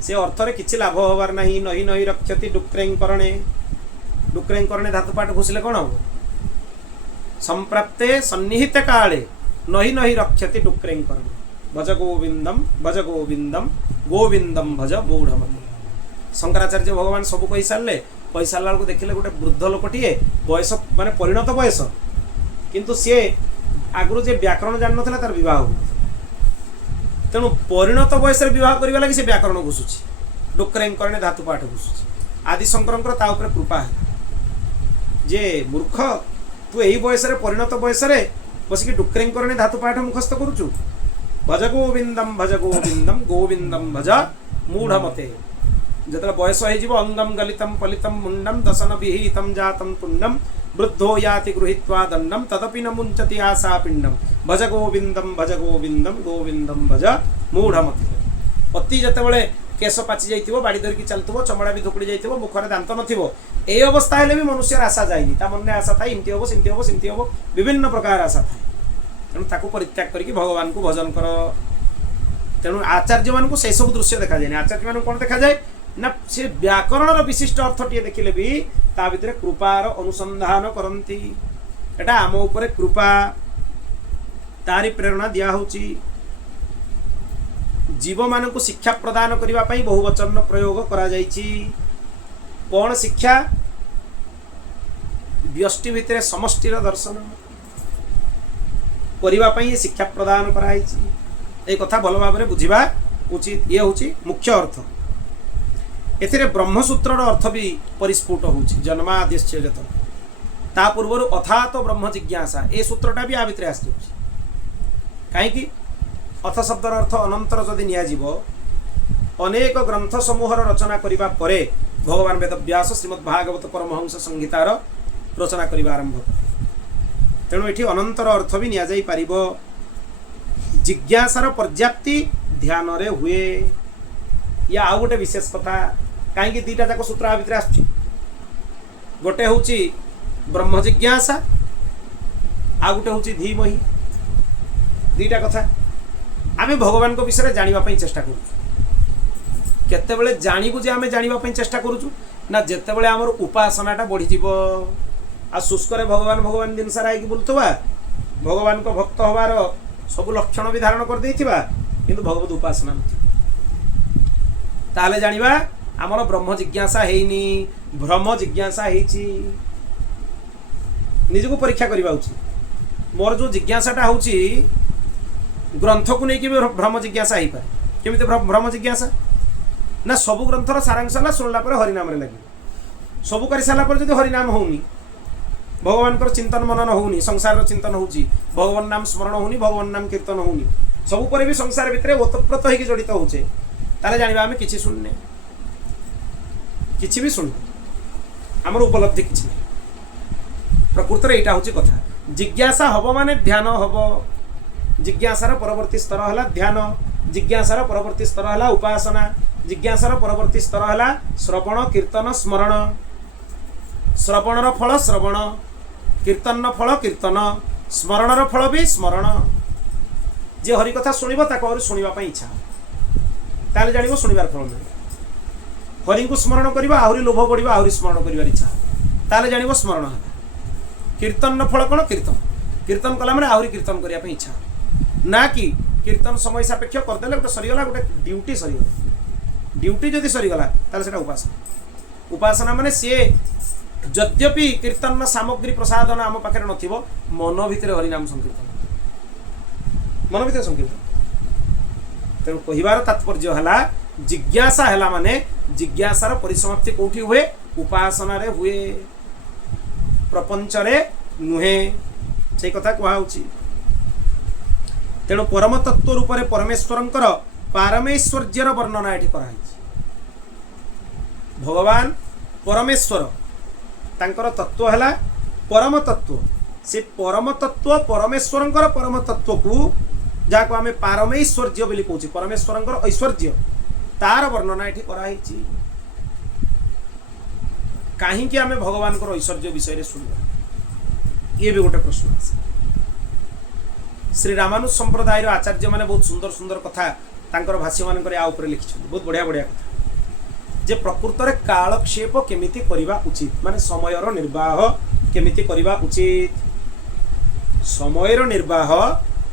से अर्थ रे किछि लाभ होबार नाही। नही नही रक्षति डुक्रेंकरणे। डुक्रेंकरणे धातु पाठ घुसले कौन हो संप्राप्ते सन्निहित काले नही नही रक्षति डुक्रेंकरणे। भज गोविंदम गोविंदम भज मूढ़मते। शंकराचार्य भगवान सब कही सारे कही सारा को देखिले गोटे वृद्ध लोकटीए बयस माने परिणत बयस किंतु सी आगु जे व्याकरण जान ना तार बह हो। तेणु परिणत बयस बह करने लगी से व्याकरण घुसुची। डुक्रेंकरणे धातु पाठ घुसुची। आदि शंकर कृपा है जे मूर्ख तू यही बयस परिणत बयस बसिक डुक्रेंकरणे धातु पाठ मुखस्त करुचु। भज गोविंदम गोविंदम भज मूढ़मते। जतरा बयस हो अंगम गलितम पलितम मुंडम दशन विहितम जातम तुंडम वृद्धो याति गृहीत्वा दंडम तदपि न मुंचति आशा पिंडम। भज गोविंदम गोविंदम भज मूढ़मते। अति जतबेले केश पाचि जाइथिबो बाड़ी धरिकी चलुथिबो चमड़ा भी धुकुड़ी जाइथिबो मुखरे दांत नथिबो ए अवस्था हेले भी मनुष्य आशा जाइनी। ता मन में आशा थाए इमती हबो सिमती हबो विभिन्न प्रकार आशा थाए। तेणु ताकू परित्याग करके भगवान को भजन कर। तेणु आचार्य मान को से सब दृश्य देखा जाए। आचार्य मान कौन देखा जाए ना से व्याकरण विशिष्ट अर्थ टी देखिले भी ता भितर कृपार अनुसंधान करती। एटा आम उपरे कृपा तारी प्रेरणा दिया होची। जीव मान को शिक्षा प्रदान करने पाई बहुवचन प्रयोग करा जाइछि। कौन शिक्षा व्यष्टि भितर समष्टिर दर्शन करने शिक्षा प्रदान कराई। ए कथा भल भाव बुझा उचित। ये हूँ मुख्य अर्थ। एथिरे ब्रह्मसूत्र अर्थ भी परिस्फुट हो जन्माद्यस्य जत ता पूर्व अथात ब्रह्म जिज्ञासा ए सूत्रटा भी आ भितर आस कहीं अथ शब्दर अर्थ अनंतर जदि नियाजिव अनेक ग्रंथ समूहर रचना करिबा परे भगवान वेदव्यास श्रीमद् भागवत परमहंस संहितार रचना करिबा आरंभ। तेणु एठी अनंतर अर्थ भी निया जाई पारिबो। जिज्ञासार पर्याप्ति ध्यान रे हुए। या आउ गोटे विशेष कथा कहीं दीटा जाक सूत्र आ भितर आसुची। गोटे हूँ ब्रह्म जिज्ञासा आ गोटे हूँ धीमहि। दीटा कथा आमे भगवान को विषय जानिबा चेष्टा करूँ। केतेबेले जानिबु जे आमे जानिबा चेष्टा करूँ ना जेतेबेले आमर उपासनाटा बढ़ी जीवो। आ शुष्क भगवान दिन सारा आईकी बुलुवा भगवान को भक्त हबार सब लक्षण भी धारण कर देथिबा किंतु भगवत उपासना ताले जानिबा आमर ब्रह्म जिज्ञासा हेइनी भ्रम जिज्ञासा हेइची निजको परीक्षा करबा उचित मोर जो जिज्ञासाटा होची ग्रंथ को लेकिन भ्रम जिज्ञासा हो पाए केमिति भ्रम जिज्ञासा ना सबु ग्रंथर सारांश है शुणला हरिनाम लगे सबू कर सारापर जो हरिनाम होनी भगवान चिंतन मनन होनी संसार चिंतन होची भगवान नाम स्मरण होनी भगवान नाम कीर्तन होनी सबू पर भी संसार भितर ओतप्रोत होकर जड़ित होचे ताले जानिबा आमे किछि सुनने किछि भी सुनने आमर उपलब्धि किछि नहीं प्रकृत रे एटा होची कथा जिज्ञासा हबो माने ध्यान हबो जिज्ञासार परवर्ती स्तर है ध्यान जिज्ञासार परवर्ती स्तर है उपासना जिज्ञासार परवर्ती स्तर है श्रवण कीर्तन स्मरण श्रवणर फल श्रवण कीर्तन फल कीर्तन स्मरणर फल भी स्मरण जे हरि कथा शुणव ताको शुणा इच्छा ताले जानिबो शुणिबार फल मिले हरि को स्मरण करबा आहुरी लोभ बढ़िबा आहुरी स्मरण करिवार इच्छा ताले जानिबो स्मरण है कीर्तन फल कौन कीर्तन कीर्तन कला माने आहुरी कीर्तन करिया पे इच्छा ना कि कीर्तन समय सापेक्ष करदेले गोटे सरीगला गोटे ड्यूटी सरीगला ड्यूटी जदि सरीगला ताले सेटा उपासना उपासना माने सी यद्यपि कीर्तन सामग्री प्रसादन आम पाखे नथिबो मन भितर हरिनाम संकीर्तन मन भितर संकीर्तन तेणु कहिबार तात्पर्य है जिज्ञासा है माने जिज्ञासार परिसमाप्ति कौटी हुए उपासना रे हुए प्रपंच रे नुहे से कथा कहुची तेणु परम तत्व रूप से परमेश्वरंकर पारमेश्वर्यर वर्णना ये कराई भगवान परमेश्वर तांकर तत्व है परम तत्व से परम तत्व परमेश्वरंकर परम तत्व को जहाँ को आम पारमेश्वर्य बोली कहूँ परमेश्वरंकर ऐश्वर्य तार वर्णना ये कराई कहीं आम भगवान ऐश्वर्य विषय शुणा ये भी गोटे प्रश्न आसे श्री रामानुज संप्रदायर आचार्य माने बहुत सुंदर सुंदर कथा तांकर भाष्य मानकर या ऊपर लिखिछन बहुत बढ़िया बढ़िया कथा जे प्रकृत रे कालक्षेप केमिति करिबा उचित माने समयर निर्वाह केमिति करिबा उचित समयर निर्वाह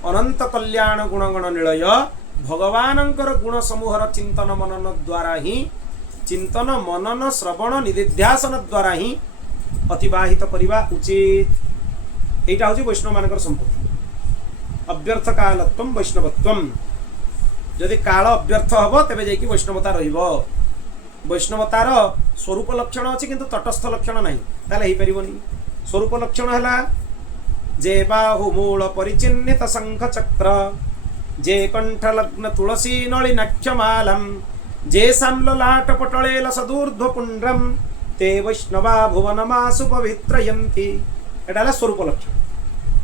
अनंत कल्याण गुणगण निलय भगवानंकर गुण समूहर चिंतन मनन द्वारा ही चिंतन मनन श्रवण निदिध्यासन द्वारा ही अतिवाहित करिबा उचित एटा होची वैष्णव मानकर संपत्ति अव्यर्थ कालत्व वैष्णवत्व जदि काल अव्यर्थ हम तेज जाकि वैष्णवता वैष्णवतार स्वरूप लक्षण अच्छी किंतु तटस्थ लक्षण ना ताले हो पारनि स्वरूप लक्षण है जे बाहु मूल परिचिन्नित शंख चक्र जे कंठ लग्न तुलसी नलिनाक्षमालम जे साम्ललाट पटलेल सदूर्ध्व पुंड्रम ते वैष्णवा भुवनमासु पवित्रयन्ति एटा स्वरूप लक्षण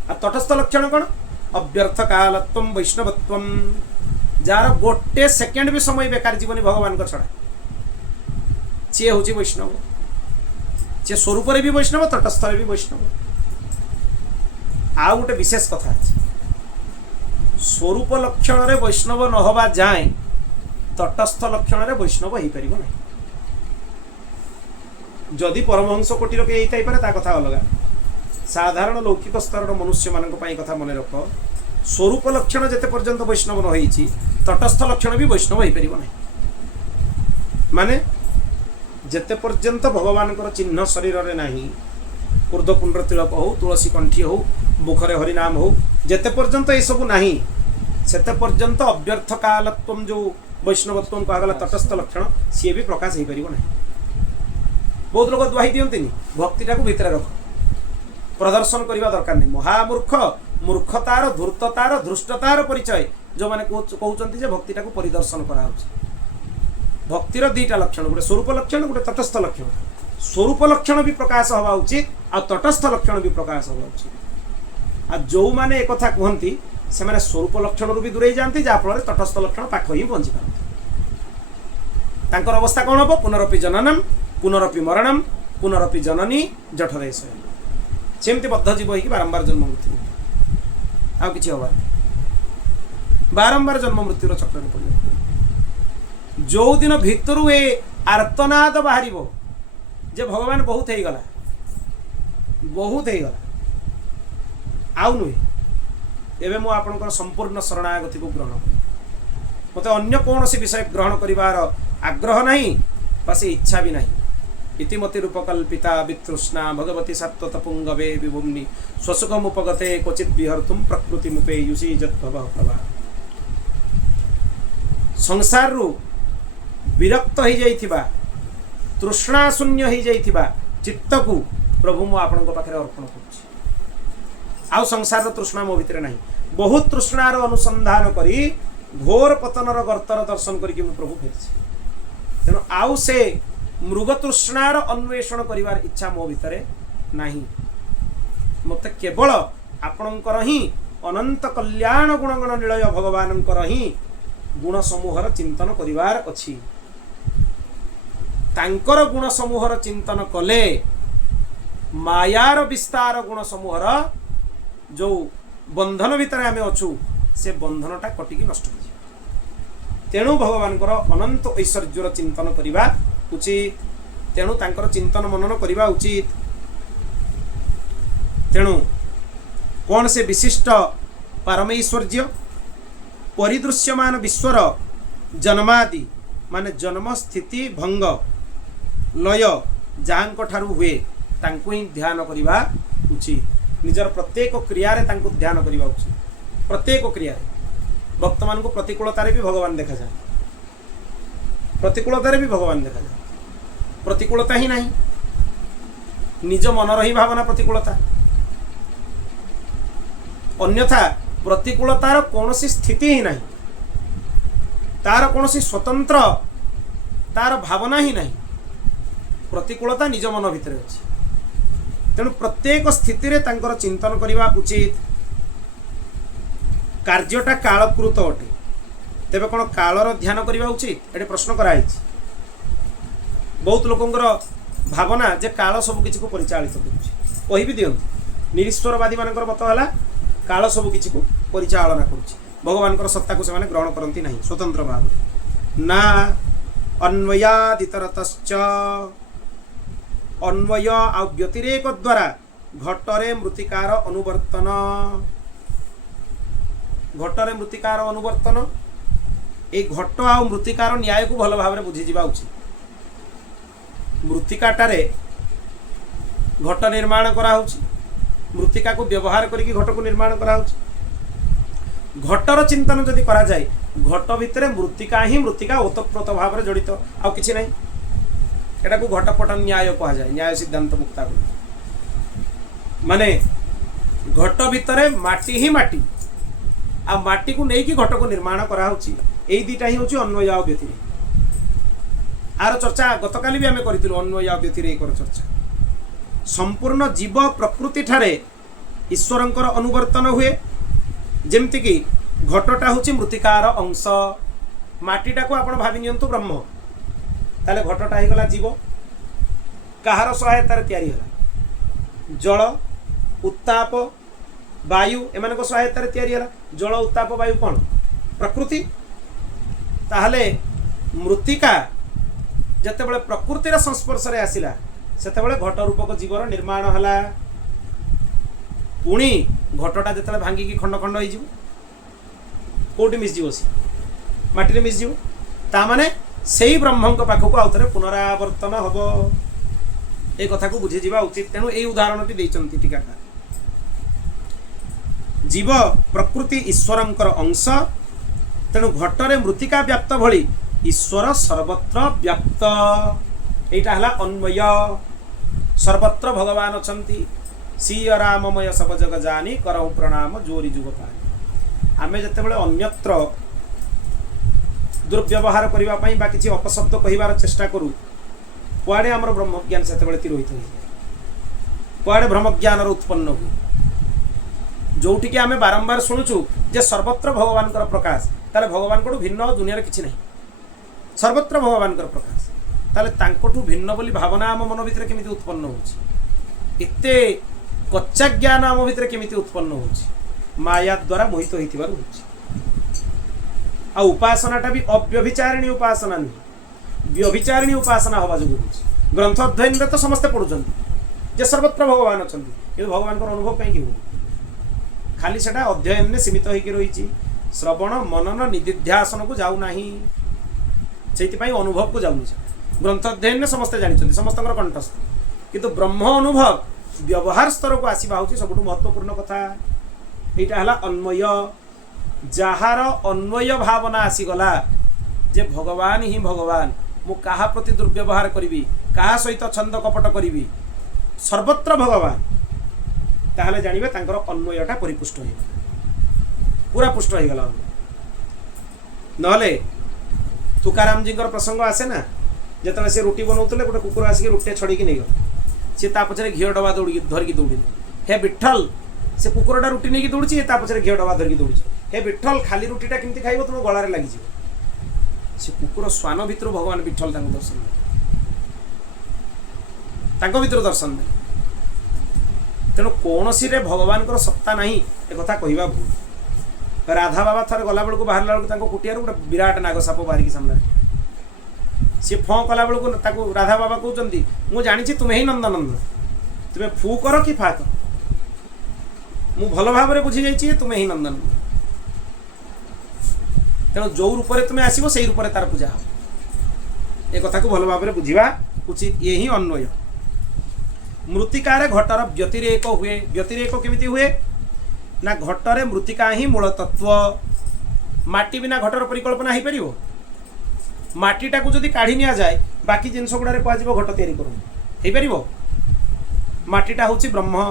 आ तटस्थ लक्षण कौन अव्यर्थ कालत्व वैष्णवत्व जार गोटे सेकेंड भी समय बेकार जीवन भगवान को छड़ा सी हूँ वैष्णव सी स्वरूप भी वैष्णव तटस्थ भी वैष्णव आ गोटे विशेष कथा अच्छे स्वरूप लक्षण रे वैष्णव न हवा जाए तटस्थ लक्षण रे वैष्णव हो पार ना जदि परमहंस कोटिर के पारे कथा अलग साधारण लौकिक स्तर मनुष्य मान कथा मन रख स्वरूप लक्षण जिते पर्यंत वैष्णव न होइछि तटस्थ लक्षण भी वैष्णव हो पार ना माने जिते पर्यंत भगवान चिन्ह शरीर रे नाही ऊर्ध्वपुंड्र तिलक हो तुलसी कंठी हो मुखरे हरिनाम हो जिते पर्यंत ये सब नाही सेते पर्यंत अव्यर्थ कालत्व जो वैष्णवत्व कहगला तटस्थ लक्षण सी भी प्रकाश हो पार ना बहुत लोग दुआई दियंती भक्तिटा को भितर रख प्रदर्शन करने दरकार नहीं महामूर्ख मूर्खतार धूर्ततार धृष्टतार परिचय जो मैंने कहते भक्तिटा को परिदर्शन करा भक्तिर दीटा लक्षण गोटे स्वरूप लक्षण गोटे तटस्थ लक्षण स्वरूप लक्षण भी प्रकाश हवा उचित आ तटस्थ लक्षण भी प्रकाश हवा उचित आ जो मैंने एक कथा कहती से मैंने स्वरूप लक्षण भी दूरे जाती जहाँफल तटस्थ लक्षण पाख ही पहुँची पारती अवस्था कौन हम पुनरपि जननम पुनरपि मरणम पुनरपि जननी जठरे स्वयं सेमती बद्ध जीव हो बारंबार जन्म मृत्यु आ कि बारंबार जन्म मृत्युर चक्र पड़े जो दिन भितर ए आर्तनाद बाहर जे भगवान बहुत हो गला आउ नुहे एवं मु आपणकर संपूर्ण शरणागति को ग्रहण मते अन्य कौन विषय ग्रहण करिवार आग्रह नहीं बा से इच्छा भी नहीं। इतिमति रूपकल्पिता वितृष्णा भगवती सत्वतपुंगवे विभुम्नि स्वसुखमुपगते क्वचित् विहर्तुं प्रकृतिमुपेयुषि यद्भवः प्रभा। संसार रु विरक्त हो जाइथिबा तृष्णा शून्य हो जाइथिबा चित्त को प्रभु मु आपन पाखे अर्पण करुछि। आउ संसार तृष्णा मो भितर नहीं। बहुत तृष्णार अनुसंधान करी घोर पतनर गर्तर दर्शन करके मु प्रभु फेरिछि। तेणु आउ से मृग तृष्णार अन्वेषण करिवार इच्छा मो भितर नहीं। मते केवल आपणकर ही अनंत कल्याण गुणगण निलय भगवानंकर ही गुण समूहर चिंतन करिवार अछि। तांकर गुण समूहर चिंतन कले मायार विस्तार गुण समूहर जो बंधन भितर आमे अछु से बंधनटा कटिकी नष्ट हो जाए। तेणु भगवानकर अनंत ऐश्वर्यर चिंतन करिवा उचित। तेणु तांकर चिंतन मनन करिवा उचित। तेणु कौन से विशिष्ट परमेश्वर्य परिदृश्यमान विश्वर जन्मादि माने जन्म स्थिति भंग लय जांक ठारू हुए तांको ही ध्यान करिवा उचित। निजर प्रत्येक क्रिया रे तांको ध्यान करिवा उचित। प्रत्येक क्रिया रे भक्त मान को प्रतिकूलता रे भी भगवान देखा जाए। प्रतिकूलता रे भी भगवान देखा जाए। प्रतिकूलता ही नहीं निज मन रही भावना प्रतिकूलता। अन्यथा प्रतिकूलतार कौन सी स्थिति ही नहीं। तार कौन सी स्वतंत्र तार भावना ही नहीं। प्रतिकूलता निज मन भितर अछि। तेणु प्रत्येक स्थिति रे तांकर चिंतन करिवा उचित। कार्यटा कालकृत अटे तेबे कोन कालर ध्यान करिवा उचित एटे प्रश्न कराई। बहुत लोकंकर भावना जे काल सब किछि को परिचालित करूछि कहि भी दियंती। निरीश्वरवादी मानकर मत होला काल सब किछि को परिचालना करूछि। भगवानकर सत्ता को से माने ग्रहण करंती नहीं स्वतंत्र भाव ना। अन्वयादितरतश्च अन्वय आ व्यतिरेक द्वारा घटरे मृतिकार अनुवर्तन। घटरे मृतिकार अनुवर्तन ए घट आ मृतिकार न्याय को भल भाव बुझी जिबा उचित। मृतिकाटारे घट निर्माण करा होछि। मृतिका को व्यवहार करके घट को निर्माण करा होछि। घटर चिंतन जदि करा जाए घट भितर मृतिका ही मृतिका ओतप्रोत भाव में जड़ित आ किछि नहीं। एटा को घटपट न्याय कहा जाए। न्याय सिद्धांत मुक्ता माने घट भितर माटी ही माटी आ माटी को लेकिन घट को निर्माण करा होछि। एई दुटा ही होछि अन्वय आ व्यतिरेक। आर चर्चा गतकाली भी आमे करितिलु अन्वय आ व्यतिरेक चर्चा। संपूर्ण जीव प्रकृति ठारे ईश्वरंकर अनुवर्तन हुए। जेमति कि घटटा होछि मृतिकार अंश। माटीटा को आपण भाबि नियंतु ब्रह्म ताले घटटा ही गला जीव। कहार सहायतार तयारी होला जल उत्ताप वायु एमान को सहायतार तयारी होला। जल उत्ताप वायु कौन प्रकृति। ताहले मृतिका जतेबेले प्रकृतिर संस्पर्श रे आसिला सेतेबेले घट रूपक जीवर निर्माण हला। पुणी घटटा जतेबेले भांगी की खंड खंड होई कोटी मिस जीव सी माटी रे मिस जीव ता माने सेही ब्रह्मंक पाखक आउथरे पुनरावर्तन हबो। ए कथा को बुझी जीवा उचित। तेणु ए उदाहरणटी दैचंती टीकाकार। जीव प्रकृति ईश्वरंकर अंश। तेणु घटरे मृतिका व्याप्त भली ईश्वर सर्वत्र व्याप्त। एटा हला अन्वय। सर्वत्र भगवान अछंती। सिया राममय सब जग जानी करहु प्रणाम जोरी जुग पानी। आमे जतेबेले अन्यत्र दुर्व्यवहार करिवा पई बा किछि अपशब्द कहिबार चेष्टा करू कुआडे हमर ब्रह्म ज्ञान सेतेबेले तिरोहित होई जाय। कुआडे ब्रह्म ज्ञान उत्पन्न हुए। जोठी कि आमे बारंबार सुनुचु जे सर्वत्र भगवानकर प्रकाश ताले भगवान को भिन्न दुनिया रे किछि नहीं। सर्वत्र भगवानकर प्रकाश ताले तांकोठु भिन्न बोली भावना आम मन भितर केमिति उत्पन्न होछि। एते कच्चा ज्ञान आम भितर केमिति उत्पन्न होछि। माया द्वारा मोहित होइतिबार होछि। आ उपासनाटा भी अव्यभिचारिणी उपासना नहीं व्यभिचारिणी उपासना हवा जो होछि। ग्रंथ अध्ययन रे तो समस्त पढुछन जे सर्वत्र भगवान अछंती। ये भगवान को अनुभव कहीं हो खाली सेटा अध्ययन ने सीमित होइके रहिछि। श्रवण मनन निदिध्यासन को जाऊ नाही से अनुभव को जाऊनी ग्रंथ अध्ययन समस्ते जानते समस्त कंठस्थ किंतु ब्रह्म अनुभव व्यवहार स्तर को आसवा हूँ सब महत्वपूर्ण कथा यहाँ है अन्वय जार अन्वय भावना आसीगला जे भगवान ही भगवान मु कहा प्रति दुर्व्यवहार करी क्या सहित छंद कपट करी सर्वत्र भगवान ताहले जानिबे तांकर अन्वयटा परिपुष्ट हो पूरा पुष्ट हो गला नहले तुकाराम जी प्रसंग आसे ना जिते से रोटी बनाऊले गोटे कुकुर आसिक रोटी छड़ी नहीं गल सी पछे घी डबा दौड़ी धरिकी दौड़ी हे विठल से कुकुरटा रुटी नहीं दौड़ी पछे घी डबा धरिकी दौड़ी हे विठल खाली रुटीटा केमती खाइब तुम गलार लगी से कुकुर श्वान भितर भगवान विठल दर्शन भर दर्शन दे तेणु कौन सी भगवान सत्ता नहीं एक कथा कहवा भूल राधा बाबा थर गला बेलू बाहर बेलू कुटियार गोटे विराट नाग साप बाहरिकी सामने सी फँ कला बेलू राधा बाबा कहते मुझे जानी तुम्हें ही नंदनंदन तुम्हें फू कर कि फा कर मु भल भाव बुझी जाइए तुम्हें ही नंदनंदन तेणु जो रूप में तुम्हें आसो से रूप तार पूजा हो एक कथा को भल भाव बुझा उचित ये ही अन्वय मृत्तिकार घटर व्यतिरेक हुए व्यतिरेक केमिति हुए ना घटरे मृत्तिका ही मूल तत्व माटी बिना घटर परिकल्पना हो पार माटीटा को जदि काढ़ी निया जाए बाकी जिनस गुड़ारे कह घट तैयारी करूँ माटीटा हूँ ब्रह्म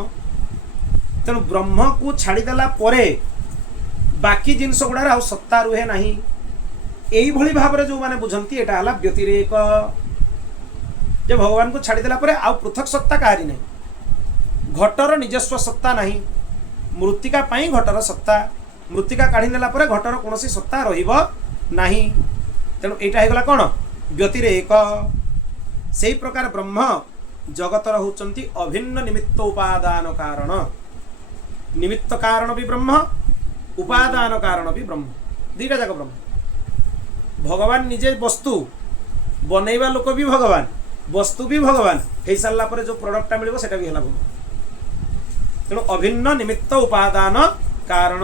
तेणु ब्रह्म को छाड़देला बाकी जिनस गुड़ारे आ सत्ता रुहे ना यही भाव में जो मैंने बुझंती एटा हला व्यतिरेक जे भगवान को छाड़देला आउ पृथक सत्ता कहारी नहीं घटर निजस्व सत्ता नहीं मृत्तिका पाई घटर सत्ता मृत्तिका काढ़ी नेला परे घटर कौन सत्ता रहिबो नाही तेणु यहाँ होगा कौन व्यतिरेक से प्रकार ब्रह्म जगतर होचंती अभिन्न निमित्त उपादान कारण निमित्त कारण भी ब्रह्म उपादान कारण भी ब्रह्म दीटा जाक ब्रह्म भगवान निजे वस्तु बनैवा लोक भी भगवान वस्तु भी भगवान हो सारा पर जो प्रोडक्टा मिल भी है भगवान तेणु अभिन्न निमित्त उपादान कारण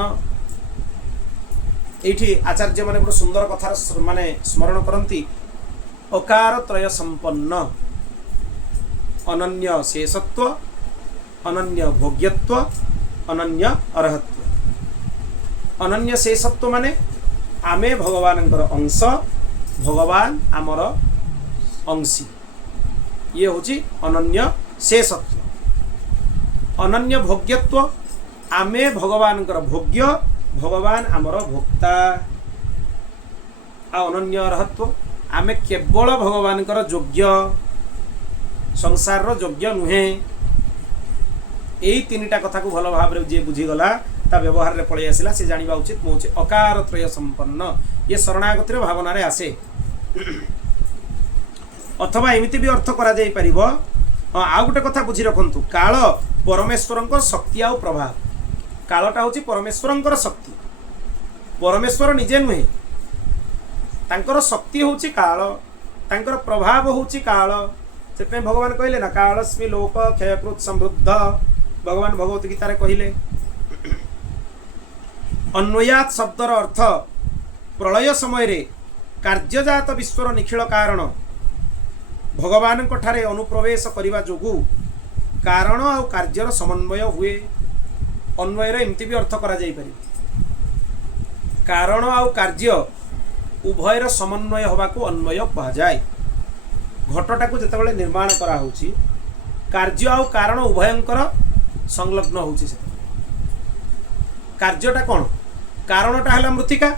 ये आचार्य मैंने गोटे सुंदर कथार माने स्मरण करती अकार त्रय संपन्न अनन्य शेषत्व अनन्य भोग्यत्व अनन्य अर्हत्व अनन्य शेषत्व माने आमे भगवान अंश भगवान आमर अंशी ये हूँ अनन्य शेषत्व अनन्य भोग्यत्व आमे भगवान भोग्य भगवान आमर भोक्ता आ अनन्य अर्हत्व आमे केवल भगवान योग्य संसार योग्य नुहे यही तीनटा कथा को भल भाव जी बुझीगला ता व्यवहार रे पलि आसला से जानिबा उचित मो अकार त्रय संपन्न ये शरणागतिर भावना रे आसे अथवा एमिति भी अर्थ करा जाई परिबो आ गोटे कथा बुझी रखंतु काल परमेश्वर शक्ति आउ प्रभाव कालटा हूँ परमेश्वर शक्ति परमेश्वर निजे नुहे तांकर शक्ति हूँ काल तांकर प्रभाव हूँ काल से भगवान कहले ना कालस्मि लोक क्षयकृत समृद्ध भगवान भगवत गीतार कहले अन्वयात शब्दर अर्थ प्रलय समय रे कार्यजात विश्वर निखिल कारण भगवान ठारे अनुप्रवेश करने जोगु कारण आ कार्यर समन्वय हुए अन्वयर एमती भी अर्थ करा जाई पारे कारण आ कार्य उभयर समन्वय होगा को अन्वय कहा जाए घटटा को जितेबाला निर्माण करा होची कार्य आ कारण उभयंकर संलग्न होची कार्यटा कौन कारणटा है मृत्तिका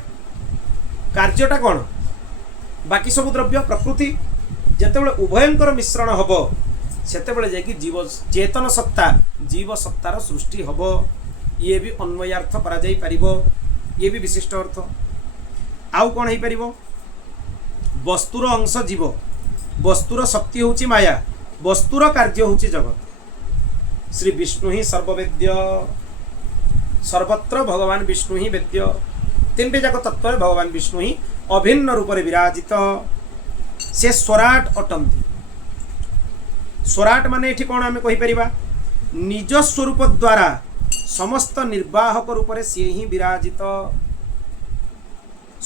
कार्यटा कौन बाकी सब द्रव्य प्रकृति जितेबाला उभयंकर मिश्रण हम सेतेबेले जाकि जीव चेतन सत्ता जीव सत्तार सृष्टि हम ये भी अन्वयार्थ करा जाई परिबो ये भी विशिष्ट अर्थ आउ कौन हो पार वस्तुर अंश जीव वस्तुर शक्ति होची माया वस्तुर कार्य होची जगत श्री विष्णु ही सर्ववेद्य सर्वत्र भगवान विष्णु ही वेद्य तीन जाक तत्व भगवान विष्णु ही अभिन्न रूप से विराजित से स्वराट अटंती स्वराट माने एठी कौन आम कहीपर निज स्वरूप द्वारा समस्त निर्वाहक रूप से सी ही विराजित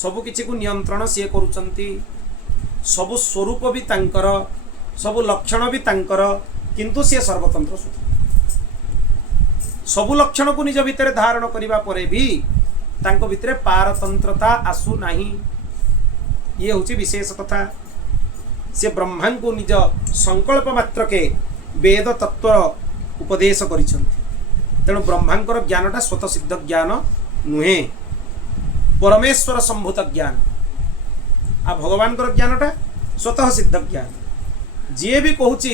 ସବୁ କିଛିକୁ ନିୟନ୍ତ୍ରଣ ସିଏ କରୁଛନ୍ତି, ସବୁ ସ୍ୱରୂପ ବି ତାଙ୍କର, ସବୁ ଲକ୍ଷଣ ବି ତାଙ୍କର, କିନ୍ତୁ ସିଏ ସର୍ବତନ୍ତ୍ର ସ୍ୱତନ୍ତ୍ର। ସବୁ ଲକ୍ଷଣକୁ ନିଜ ଭିତରେ ଧାରଣ କରିବା ପରେ ବି ତାଙ୍କ ଭିତରେ ପାରତନ୍ତ୍ରତା ଆସୁ ନାହିଁ। ଇଏ ହେଉଛି ବିଶେଷ କଥା। ସେ ବ୍ରହ୍ମାଙ୍କୁ ନିଜ ସଂକଳ୍ପ ମାତ୍ରକେ ବେଦ ତତ୍ଵ ଉପଦେଶ କରିଛନ୍ତି। ତେଣୁ ବ୍ରହ୍ମାଙ୍କର ଜ୍ଞାନଟା ସ୍ୱତଃସିଦ୍ଧ ଜ୍ଞାନ ନୁହେଁ, ପରମେଶ୍ୱର ସମ୍ଭୂତ ଜ୍ଞାନ। ଆଉ ଭଗବାନଙ୍କର ଜ୍ଞାନଟା ସ୍ୱତଃ ସିଦ୍ଧ ଜ୍ଞାନ। ଯିଏ ବି କହୁଛି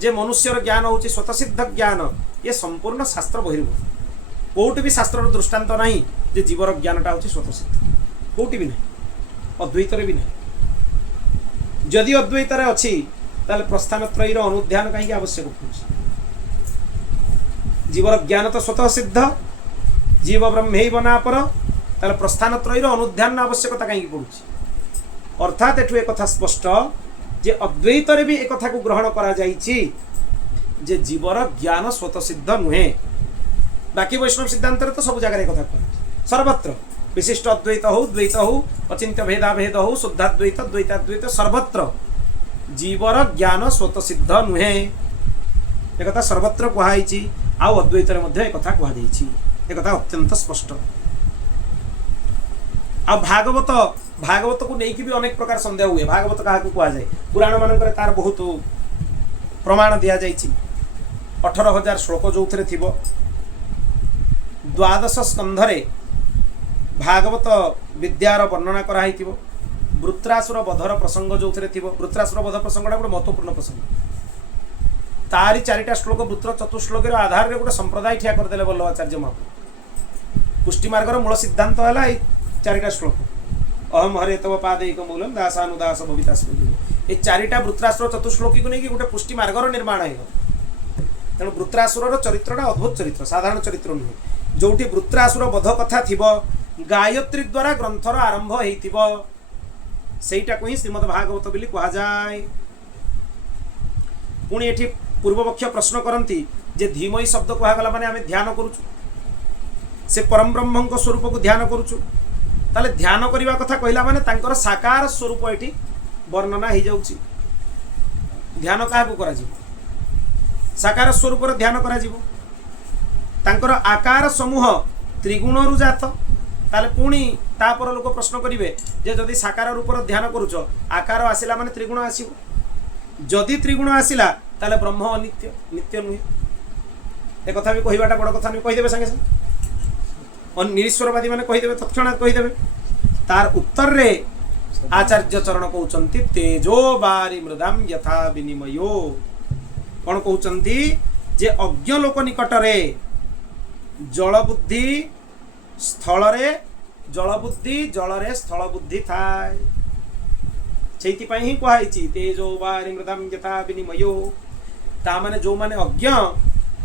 ଯେ ମନୁଷ୍ୟର ଜ୍ଞାନ ହେଉଛି ସ୍ୱତଃସିଦ୍ଧ ଜ୍ଞାନ, ଇଏ ସମ୍ପୂର୍ଣ୍ଣ ଶାସ୍ତ୍ର ବହିର୍ଭୂତ। କେଉଁଠି ବି ଶାସ୍ତ୍ରର ଦୃଷ୍ଟାନ୍ତ ନାହିଁ ଯେ ଜୀବର ଜ୍ଞାନଟା ହେଉଛି ସ୍ୱତଃସିଦ୍ଧ, କେଉଁଠି ବି ନାହିଁ, ଅଦ୍ୱୈତରେ ବି ନାହିଁ। ଯଦି ଅଦ୍ୱୈତରେ ଅଛି ତାହେଲେ ପ୍ରସ୍ଥାନତ୍ରୟୀର ଅନୁଧ୍ୟାନ କାହିଁକି ଆବଶ୍ୟକ ପଡ଼ୁଛି? ଜୀବର ଜ୍ଞାନ ତ ସ୍ୱତଃ ସିଦ୍ଧ, ଜୀବ ବ୍ରହ୍ମୈବ ନାପର, ତାହେଲେ ପ୍ରସ୍ଥାନତ୍ରୟୀର ଅନୁଧ୍ୟାନ ଆବଶ୍ୟକତା କାହିଁକି ପଡ଼ୁଛି? ଅର୍ଥାତ୍ ଏଠୁ ଏକଥା ସ୍ପଷ୍ଟ ଯେ ଅଦ୍ୱୈତରେ ବି ଏକଥାକୁ ଗ୍ରହଣ କରାଯାଇଛି ଯେ ଜୀବର ଜ୍ଞାନ ସ୍ୱତଃସିଦ୍ଧ ନୁହେଁ। ବାକି ବୈଷ୍ଣବ ସିଦ୍ଧାନ୍ତରେ ତ ସବୁ ଜାଗାରେ ଏକଥା କୁହାଯାଇଛି, ସର୍ବତ୍ର विशिष्ट अद्वैत हो द्वैत हो अचिंत्य भेदाभेद हो शुद्धाद्वैत द्वैताद्वैत सर्वत्र जीवर ज्ञान स्वतः सिद्ध नुहे एक सर्वत्र कहुई आउ अद्वैत एक कथा अत्यंत स्पष्ट। आ भागवत भागवत को लेकिन भी अनेक प्रकार संदेह हुए। भागवत क्या कहुए पुराण मान तार बहुत प्रमाण दि जाए 18,000 श्लोक जो थे द्वादश स्कंधरे भागवत विद्यार वर्णना कराई वृत्रासुर वधर प्रसंग जो थे वृत्रासुर वध प्रसंग गोटे महत्वपूर्ण प्रसंग तारी 4टा श्लोक वृत्र चतुश्लोक आधार में गोटे संप्रदाय ठिया करदे वल्लभाचार्य महाप्रभु। पुष्टिमार्गर मूल सिद्धांत है 4टा श्लोक अहम हरे तव पादैक मूलम दासानुदास भवितास्मि ये 4टा वृत्रासुर चतुश्लोकी को लेकिन गोटे पुष्टिमार्गर निर्माण है। तेणु वृत्रासुर चरित्रटा अद्भुत चरित्र साधारण चरित्र नुहे जो वृत्रासुर वध कथा थी गायत्री द्वारा ग्रंथर आरंभ होता सेटा को ही श्रीमद् भागवत बोली कह जाए। पुणी एठी पूर्वपक्ष प्रश्न करती जे धीमई शब्द कहगला माने आम ध्यान करुचु से परम ब्रह्म स्वरूप को ध्यान करुचु ताले ध्यान करने कथा कहला माने तांकर साकार स्वरूप एठी वर्णना हो जाउची। ध्यान क्या करा साकार स्वरूप ध्यान करा तांकर आकार समूह त्रिगुण रु जात ताले पुणी तापर लोक प्रश्न करेंगे जे जदि साकार रूप ध्यान करुच आकार आसिला माने त्रिगुण आसीबो जदि त्रिगुण आसिला ताले ब्रह्म अनित्य नित्य नुहे एक कथा भी कहवाटा बड़ कथा नहीं कहीदेवे सागे सागे निरीश्वरवादी मैंने कहीदेवे तत्क्षणात् कहीदेवे। तार उत्तर रे आचार्य चरण कहउचंती तेजो बारी मृदाम यथा विनिमयो कौन कहउचंती जे अज्ञ लोक निकटरे जल बुद्धि स्थल रे जल बुद्धि जल रे स्थल बुद्धि थाए से ही कहुई तेजो बारी मृदाम यथा विनिमयो ता माने जो माने अज्ञ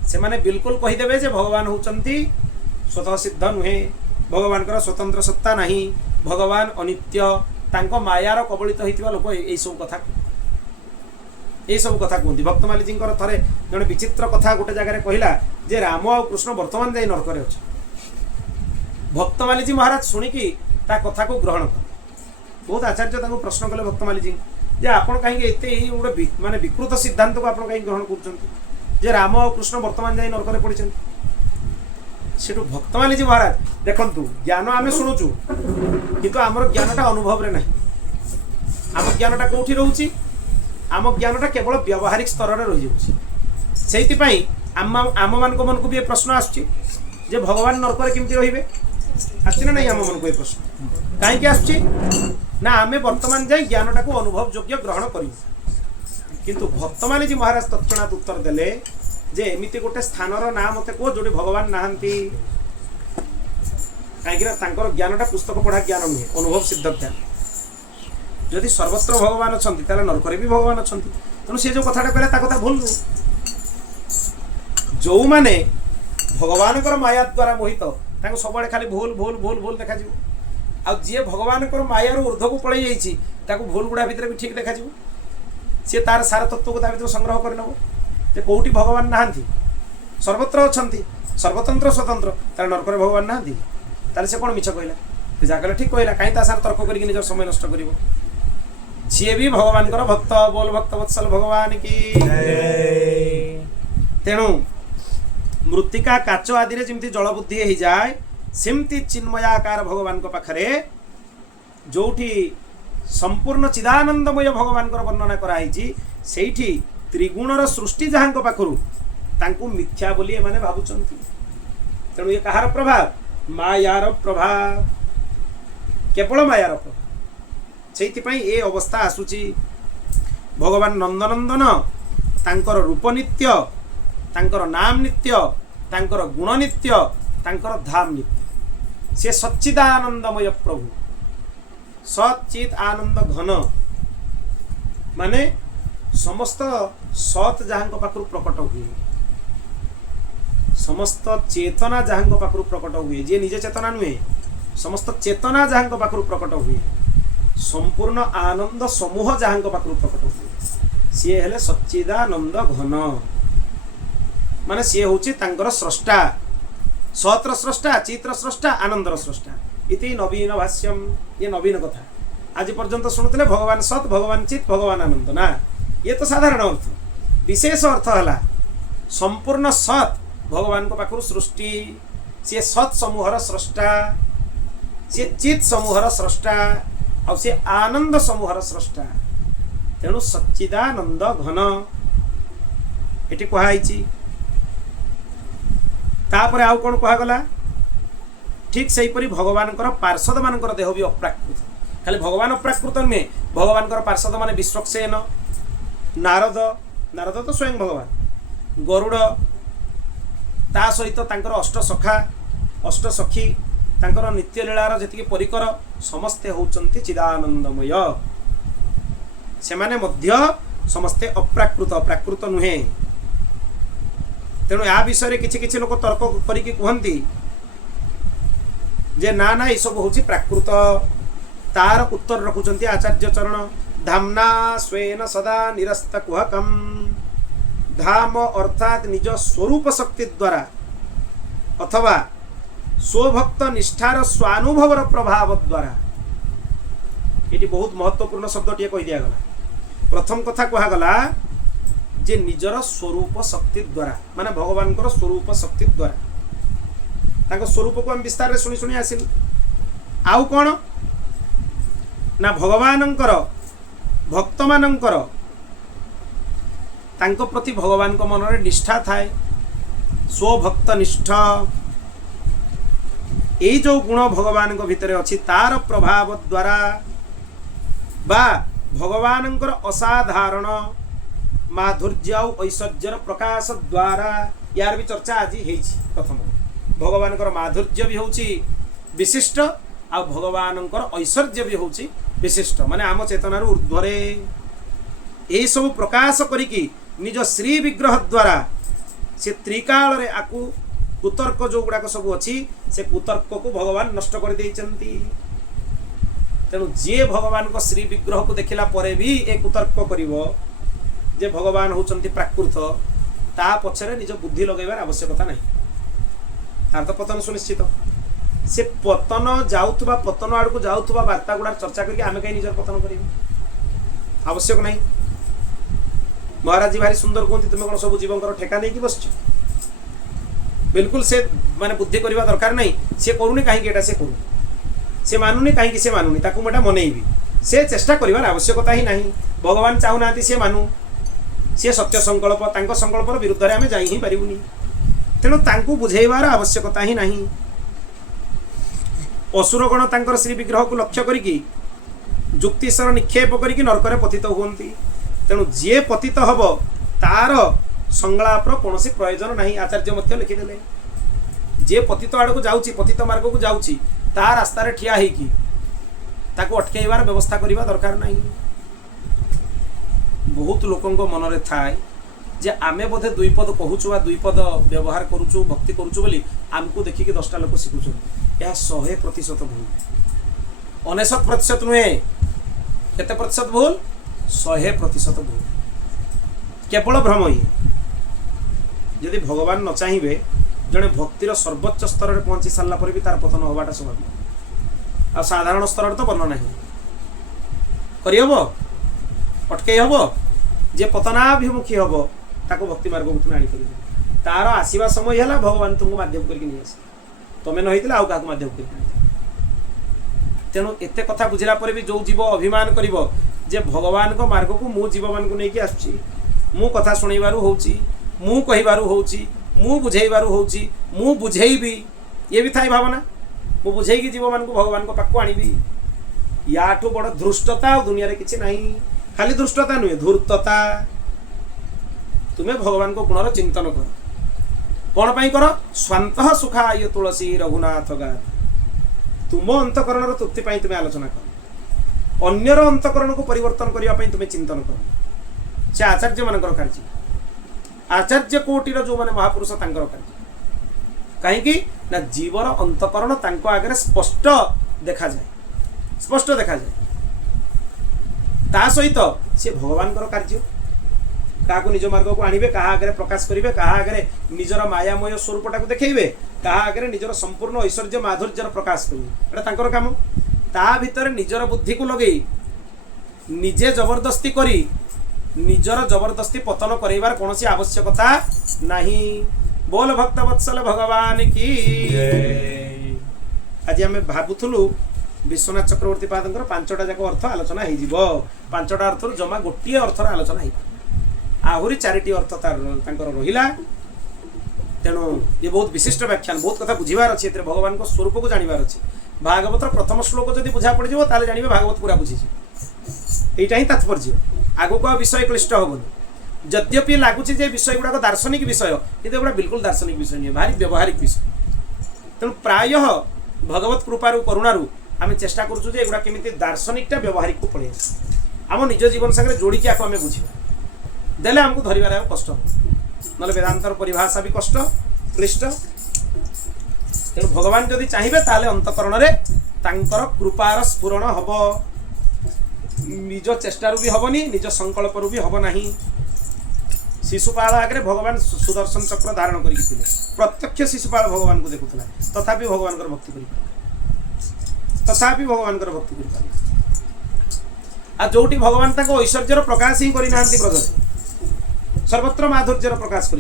से माने बिल्कुल कहीदेवे जे भगवान होचंती स्वतः सिद्ध नुहे भगवान स्वतंत्र सत्ता नहीं भगवान अनित्य तांको मायार कबलित होइतिबा लोक ए सब कथा कहते। भक्तमाली जी थे जड़े विचित्र कथा गोटे जगह कहला जे राम आ कृष्ण वर्तमान जाए नरक अच्छे भक्तमाली जी महाराज शुणिकी ता कथा को ग्रहण कर बहुत आचार्य प्रश्न कले भक्तमाली जी जे आपण कहीं एते गोटे माने विकृत सिद्धांत को आप कहीं ग्रहण कर राम और कृष्ण वर्तमान जाए नरक पड़ते से भक्तमाली जी महाराज देखु ज्ञान आम शुणुचु किंतु आमर ज्ञानटा अनुभव रे नहीं आम ज्ञानटा कौटी रोचे आम ज्ञानटा केवल व्यावहारिक स्तर में रही जाऊँगी आम मान मन को भी प्रश्न आसुची जे भगवान नरक केमती रे आसना नहीं आम मन को ये प्रश्न कहीं आसुची ना आम वर्तमान जाए ज्ञानटा को अनुभव योग्य ग्रहण करूँ किंतु भक्तमाली जी महाराज तत्क्षणात् उत्तर देले जे एमिति गोटे स्थानर ना मत कह जो भगवान नहांती कहीं ज्ञानटा पुस्तक पढ़ा ज्ञान नुहे अनुभव सिद्ध ज्ञान जदि सर्वत्र भगवान अच्छा नरक भी भगवान अच्छा तेणु सी जो कथाटा कहला कथा भूल जो मैंने भगवान माया द्वारा मोहित सब खाली भूल भूल भूल भूल देखा आ जी भगवान मायार ऊर्ध्व को पड़े जाइए भूल गुड़ा भितर भी ठीक देखा सी तार सार तत्व को भर संग्रह कर नब कौटी भगवान नहांती सर्वत्र अच्छा सर्वतंत्र स्वतंत्र तार नरक भगवान नहांती ताले से कौन मिछ कहला ଯାହା କହିଲେ ଠିକ୍ କହିଲା, କାହିଁ ତା ସାର୍ ତର୍କ କରିକି ନିଜର ସମୟ ନଷ୍ଟ କରିବ। ଯିଏ ବି ଭଗବାନଙ୍କର ଭକ୍ତ, ବୋଲ ଭକ୍ତ ବତ୍ସଲ ଭଗବାନ କି। ତେଣୁ ମୃତ୍ତିକା କାଚ ଆଦିରେ ଯେମିତି ଜଳ ବୁଦ୍ଧି ହେଇଯାଏ, ସେମିତି ଚିନ୍ମୟାକାର ଭଗବାନଙ୍କ ପାଖରେ ଯୋଉଠି ସମ୍ପୂର୍ଣ୍ଣ ଚିଦାନନ୍ଦମୟ ଭଗବାନଙ୍କର ବର୍ଣ୍ଣନା କରାହେଇଛି, ସେଇଠି ତ୍ରିଗୁଣର ସୃଷ୍ଟି ଯାହାଙ୍କ ପାଖରୁ ତାଙ୍କୁ ମିଥ୍ୟା ବୋଲି ଏମାନେ ଭାବୁଛନ୍ତି। ତେଣୁ ଏ କାହାର ପ୍ରଭାବ? ମାୟାର ପ୍ରଭାବ, କେବଳ ମାୟାର ପ୍ରଭାବ। ସେଇଥିପାଇଁ ଏ ଅବସ୍ଥା ଆସୁଛି। ଭଗବାନ ନନ୍ଦନନ୍ଦନ ତାଙ୍କର ରୂପ ନିତ୍ୟ, ତାଙ୍କର ନାମ ନିତ୍ୟ, ତାଙ୍କର ଗୁଣ ନିତ୍ୟ, ତାଙ୍କର ଧାମ ନିତ୍ୟ। ସେ ସଚ୍ଚିଦାନନ୍ଦମୟ ପ୍ରଭୁ, ସଚିତ୍ ଆନନ୍ଦ ଘନ, ମାନେ ସମସ୍ତ ସତ୍ ଯାହାଙ୍କ ପାଖରୁ ପ୍ରକଟ ହୁଏ, ସମସ୍ତ ଚେତନା ଯାହାଙ୍କ ପାଖରୁ ପ୍ରକଟ ହୁଏ, ଯିଏ ନିଜେ ଚେତନା ନୁହେଁ, ସମସ୍ତ ଚେତନା ଯାହାଙ୍କ ପାଖରୁ ପ୍ରକଟ ହୁଏ, ସମ୍ପୂର୍ଣ୍ଣ ଆନନ୍ଦ ସମୂହ ଯାହାଙ୍କ ପାଖରୁ ପ୍ରକଟ ହୁଏ, ସିଏ ହେଲେ ସଚ୍ଚିଦାନନ୍ଦ ଘନ। ମାନେ ସିଏ ହେଉଛି ତାଙ୍କର ସ୍ରଷ୍ଟା, ସତ୍ର ସ୍ରଷ୍ଟା, ଚିତ୍ର ସ୍ରଷ୍ଟା, ଆନନ୍ଦର ସ୍ରଷ୍ଟା। ଇତି ନବୀନ ଭାଷ୍ୟମ୍। ଇଏ ନବୀନ କଥା। ଆଜି ପର୍ଯ୍ୟନ୍ତ ଶୁଣୁଥିଲେ ଭଗବାନ ସତ୍, ଭଗବାନ ଚିତ୍, ଭଗବାନ ଆନନ୍ଦ। ନା, ଇଏ ତ ସାଧାରଣ ଅର୍ଥ। ବିଶେଷ ଅର୍ଥ ହେଲା ସମ୍ପୂର୍ଣ୍ଣ ସତ୍ ଭଗବାନଙ୍କ ପାଖରୁ ସୃଷ୍ଟି, ସିଏ ସତ୍ ସମୂହର ସ୍ରଷ୍ଟା, ସିଏ ଚିତ୍ ସମୂହର ସ୍ରଷ୍ଟା, ଆଉ ସିଏ ଆନନ୍ଦ ସମୂହର ସ୍ରଷ୍ଟା। ତେଣୁ ସଚ୍ଚିଦାନନ୍ଦ ଘନ ଏଠି କୁହାଯାଇଛି। ତାପରେ ଆଉ କ'ଣ କୁହାଗଲା? ଠିକ୍ ସେହିପରି ଭଗବାନଙ୍କର ପାର୍ଷଦ ମାନଙ୍କର ଦେହ ବି ଅପ୍ରାକୃତ। ଖାଲି ଭଗବାନ ଅପ୍ରାକୃତ ନୁହେଁ, ଭଗବାନଙ୍କର ପାର୍ଷଦ ମାନେ ବିଶ୍ୱକ୍ସେନ, ନାରଦ, ନାରଦ ତ ସ୍ୱୟଂ ଭଗବାନ, ଗରୁଡ଼, ତା ସହିତ ତାଙ୍କର ଅଷ୍ଟସଖା, ଅଷ୍ଟସଖୀ, ତାଙ୍କର ନିତ୍ୟଲୀଳାର ଯେତିକି ପରିକର ସମସ୍ତେ ହେଉଛନ୍ତି ଚିଦାନନ୍ଦମୟ। ସେମାନେ ମଧ୍ୟ ସମସ୍ତେ ଅପ୍ରାକୃତ, ପ୍ରାକୃତ ନୁହେଁ। ତେଣୁ ଏହା ବିଷୟରେ କିଛି କିଛି ଲୋକ ତର୍କ କରିକି କୁହନ୍ତି ଯେ ନା ନା ଏସବୁ ହେଉଛି ପ୍ରାକୃତ। ତାର ଉତ୍ତର ରଖୁଛନ୍ତି ଆଚାର୍ଯ୍ୟ ଚରଣ। ଧାମ୍ନା ସ୍ୱେନ ସଦା ନିରସ୍ତ କୁହକମ୍। ଧାମ ଅର୍ଥାତ୍ ନିଜ ସ୍ୱରୂପ ଶକ୍ତି ଦ୍ୱାରା ଅଥବା ସ୍ୱଭକ୍ତ ନିଷ୍ଠାର ସ୍ୱାନୁଭବର ପ୍ରଭାବ ଦ୍ୱାରା। ଏଠି ବହୁତ ମହତ୍ୱପୂର୍ଣ୍ଣ ଶବ୍ଦଟିଏ କହି ଦିଆଗଲା। ପ୍ରଥମ କଥା କୁହାଗଲା ଯେ ନିଜର ସ୍ୱରୂପ ଶକ୍ତି ଦ୍ୱାରା, ମାନେ ଭଗବାନଙ୍କର ସ୍ୱରୂପ ଶକ୍ତି ଦ୍ୱାରା। ତାଙ୍କ ସ୍ୱରୂପକୁ ଆମେ ବିସ୍ତାରରେ ଶୁଣି ଶୁଣି ଆସିଲୁ। ଆଉ କ'ଣ ନା ଭଗବାନଙ୍କର ଭକ୍ତମାନଙ୍କର ତାଙ୍କ ପ୍ରତି ଭଗବାନଙ୍କ ମନରେ ନିଷ୍ଠା ଥାଏ, ସ୍ୱଭକ୍ତ ନିଷ୍ଠ। ଏଇ ଯେଉଁ ଗୁଣ ଭଗବାନଙ୍କ ଭିତରେ ଅଛି ତାର ପ୍ରଭାବ ଦ୍ୱାରା ବା ଭଗବାନଙ୍କର ଅସାଧାରଣ ମାଧୁର୍ଯ୍ୟ ଆଉ ଐଶ୍ୱର୍ଯ୍ୟର ପ୍ରକାଶ ଦ୍ୱାରା। ୟାର ବି ଚର୍ଚ୍ଚା ଆଜି ହେଇଛି। ପ୍ରଥମ ଭଗବାନଙ୍କର ମାଧୁର୍ଯ୍ୟ ବି ହେଉଛି ବିଶିଷ୍ଟ, ଆଉ ଭଗବାନଙ୍କର ଐଶ୍ୱର୍ଯ୍ୟ ବି ହେଉଛି ବିଶିଷ୍ଟ, ମାନେ ଆମ ଚେତନାରୁ ଊର୍ଦ୍ଧ୍ୱରେ। ଏହିସବୁ ପ୍ରକାଶ କରିକି ନିଜ ଶ୍ରୀ ବିଗ୍ରହ ଦ୍ୱାରା ସେ ତ୍ରିକାଳରେ ଆକୁ କୁତର୍କ ଯେଉଁଗୁଡ଼ାକ ସବୁ ଅଛି ସେ କୁତର୍କକୁ ଭଗବାନ ନଷ୍ଟ କରିଦେଇଛନ୍ତି। ତେଣୁ ଯିଏ ଭଗବାନଙ୍କ ଶ୍ରୀ ବିଗ୍ରହକୁ ଦେଖିଲା ପରେ ବି ଏ କୁତର୍କ କରିବ ଯେ ଭଗବାନ ହେଉଛନ୍ତି ପ୍ରାକୃତ, ତା ପଛରେ ନିଜ ବୁଦ୍ଧି ଲଗାଇବାର ଆବଶ୍ୟକତା ନାହିଁ। ତାର ତ ପତନ ସୁନିଶ୍ଚିତ। ସେ ପତନ ଯାଉଥିବା, ପତନ ଆଡ଼କୁ ଯାଉଥିବା ବାର୍ତ୍ତା ଗୁଡ଼ାକ ଚର୍ଚ୍ଚା କରିକି ଆମେ କାହିଁ ନିଜର ପତନ କରିବୁ? ଆବଶ୍ୟକ ନାହିଁ। ମହାରାଜ ଭାରି ସୁନ୍ଦର କୁହନ୍ତି, ତୁମେ କ'ଣ ସବୁ ଜୀବଙ୍କର ଠେକା ନେଇକି ବସିଛ? ବିଲକୁଲ ସେ ମାନେ ବୁଦ୍ଧି କରିବା ଦରକାର ନାହିଁ। ସେ କରୁନି କାହିଁକି ଏଇଟା ସେ କରୁନି, ସେ ମାନୁନି କାହିଁକି ସେ ମାନୁନି, ତାକୁ ମୁଁ ଏଇଟା ମନେଇବି, ସେ ଚେଷ୍ଟା କରିବାର ଆବଶ୍ୟକତା ହିଁ ନାହିଁ। ଭଗବାନ ଚାହୁଁନାହାନ୍ତି ସେ ମାନୁ, ସିଏ ସତ୍ୟ ସଂକଳ୍ପ, ତାଙ୍କ ସଂକଳ୍ପର ବିରୁଦ୍ଧରେ ଆମେ ଯାଇ ହିଁ ପାରିବୁନି। ତେଣୁ ତାଙ୍କୁ ବୁଝେଇବାର ଆବଶ୍ୟକତା ହିଁ ନାହିଁ। ଅସୁରଗଣ ତାଙ୍କର ଶ୍ରୀ ବିଗ୍ରହକୁ ଲକ୍ଷ୍ୟ କରିକି ଯୁକ୍ତିସର ନିକ୍ଷେପ କରିକି ନରକରେ ପତିତ ହୁଅନ୍ତି। ତେଣୁ ଯିଏ ପତିତ ହେବ ତାର ସଂଳାପର କୌଣସି ପ୍ରୟୋଜନ ନାହିଁ। ଆଚାର୍ଯ୍ୟ ମଧ୍ୟ ଲେଖିଦେଲେ, ଯିଏ ପତିତ ଆଡ଼କୁ ଯାଉଛି, ପତିତ ମାର୍ଗକୁ ଯାଉଛି, ତା ରାସ୍ତାରେ ଠିଆ ହେଇକି ତାକୁ ଅଟକେଇବାର ବ୍ୟବସ୍ଥା କରିବା ଦରକାର ନାହିଁ। ବହୁତ ଲୋକଙ୍କ ମନରେ ଥାଏ ଯେ ଆମେ ବୋଧେ ଦୁଇପଦ କହୁଛୁ ବା ଦୁଇପଦ ବ୍ୟବହାର କରୁଛୁ, ଭକ୍ତି କରୁଛୁ ବୋଲି ଆମକୁ ଦେଖିକି 10ଟା ଲୋକ ଶିଖୁଛନ୍ତି। ଏହା 100% ଭୁଲ, 99% ନୁହେଁ। କେତେ ପ୍ରତିଶତ ଭୁଲ? 100% ଭୁଲ। କେବଳ ଭ୍ରମ ଇଏ। ଯଦି ଭଗବାନ ନ ଚାହିଁବେ ଜଣେ ଭକ୍ତିର ସର୍ବୋଚ୍ଚ ସ୍ତରରେ ପହଞ୍ଚି ସାରିଲା ପରେ ବି ତାର ପତନ ହେବାଟା ସ୍ୱାଭାବିକ। आ साधारण स्तर तो वर्णना नहीं करहब अटकई हम जे पतनाभिमुखी हम ताको भक्ति मार्ग को तुम आनीपर तार आसवा समय है भगवान तुमको मध्यम करके नहीं आस तुम नई आउ क्या मध्यम कर तेणु एत कथा बुझला पर भी जो जीव अभिमान कर भगवान को मार्ग को मु जीव मान को लेकिन आसुची मु कथा शुणवारू होची मु कहिबारू होची मु बुझेइबारू होची मु बुझेइबी ये भी थाई भावना मु बुझेइकी जीव मान को भगवान को पाक आनिबी याठू बड़ धृष्टता दुनिया रे किछि नहीं खाली धृष्टता नुहे धूर्तता तुम्हें भगवान को गुणर चिंतन कर कौन पाई कर स्वांत सुखाय तुलसी रघुनाथ गाथ तुम अंतकरण तृप्ति पाई तुम्हें आलोचना कर अन्यर अंतकरण को परिवर्तन करने तुम्हें चिंतन कर से आचार्य मान कार्य आचार्य कोटिर जो मैंने महापुरुष तांकर कार्य कहीं ना जीवर अंतकरण तांको आगे स्पष्ट देखा जाए ता सहित सी भगवान कार्य क्या निज मार्ग को आणवे क्या आगे प्रकाश करेंगे क्या आगे निजर मायामय स्वरूपटा को देखेबे क्या आगे निजर संपूर्ण ऐश्वर्य माधुर्यर प्रकाश करेंगे एटा काम ता भीतर निजर बुद्धि को लगे निजे जबरदस्ती करी निजर जबरदस्ती पतन करार कौन आवश्यकता नहीं बोल भक्त वत्सल भगवान की आज आम भावुलु विश्वनाथ चक्रवर्ती पादर पांचटा जाक अर्थ आलोचना हो पांचटा अर्थ जमा गोटे अर्थर आलोचना हो आहरी चारिटी अर्थ तार रहिला तेणु ये बहुत विशिष्ट व्याख्यान बहुत कथा बुझीबार अच्छे भगवान को स्वरूप को जानवर अच्छे भागवत प्रथम श्लोक जब बुझा पड़ जाए जानवे भागवत पूरा बुझी यहीटा ही तात्पर्य आगु को विषय क्लिष्ट हेनी जद्यपि लगुच विषय गुड़ाक दार्शनिक विषय कि बिल्कुल दार्शनिक विषय नहीं भारी व्यवहारिक विषय तेणु प्राय भगवत कृपारू करुणारू आम चेष्टा करुँ केमी दार्शनिकटा व्यवहारिक को पड़े आम निज जीवन सागर जोड़िकी आम बुझा देले आमको धरबार कष्ट ना वेदांतर परिभाषा भी कष्ट क्लिष्ट तेणु भगवान जदि चाहिए ताले अंतकरण तांकर कृपार स्फुरण हम निज चेष्टारू भी हेनी निज संकल्परू भी हम नहीं शिशुपाल आगे भगवान सुदर्शन चक्र धारण कर प्रत्यक्ष शिशुपाल भगवान को देखुला तथापि भगवान भक्ति तथापि भगवान भक्ति कर जोटी भगवान ऐश्वर्यर प्रकाश ही करना ब्रजरे सर्वत्र माधुर्यर प्रकाश कर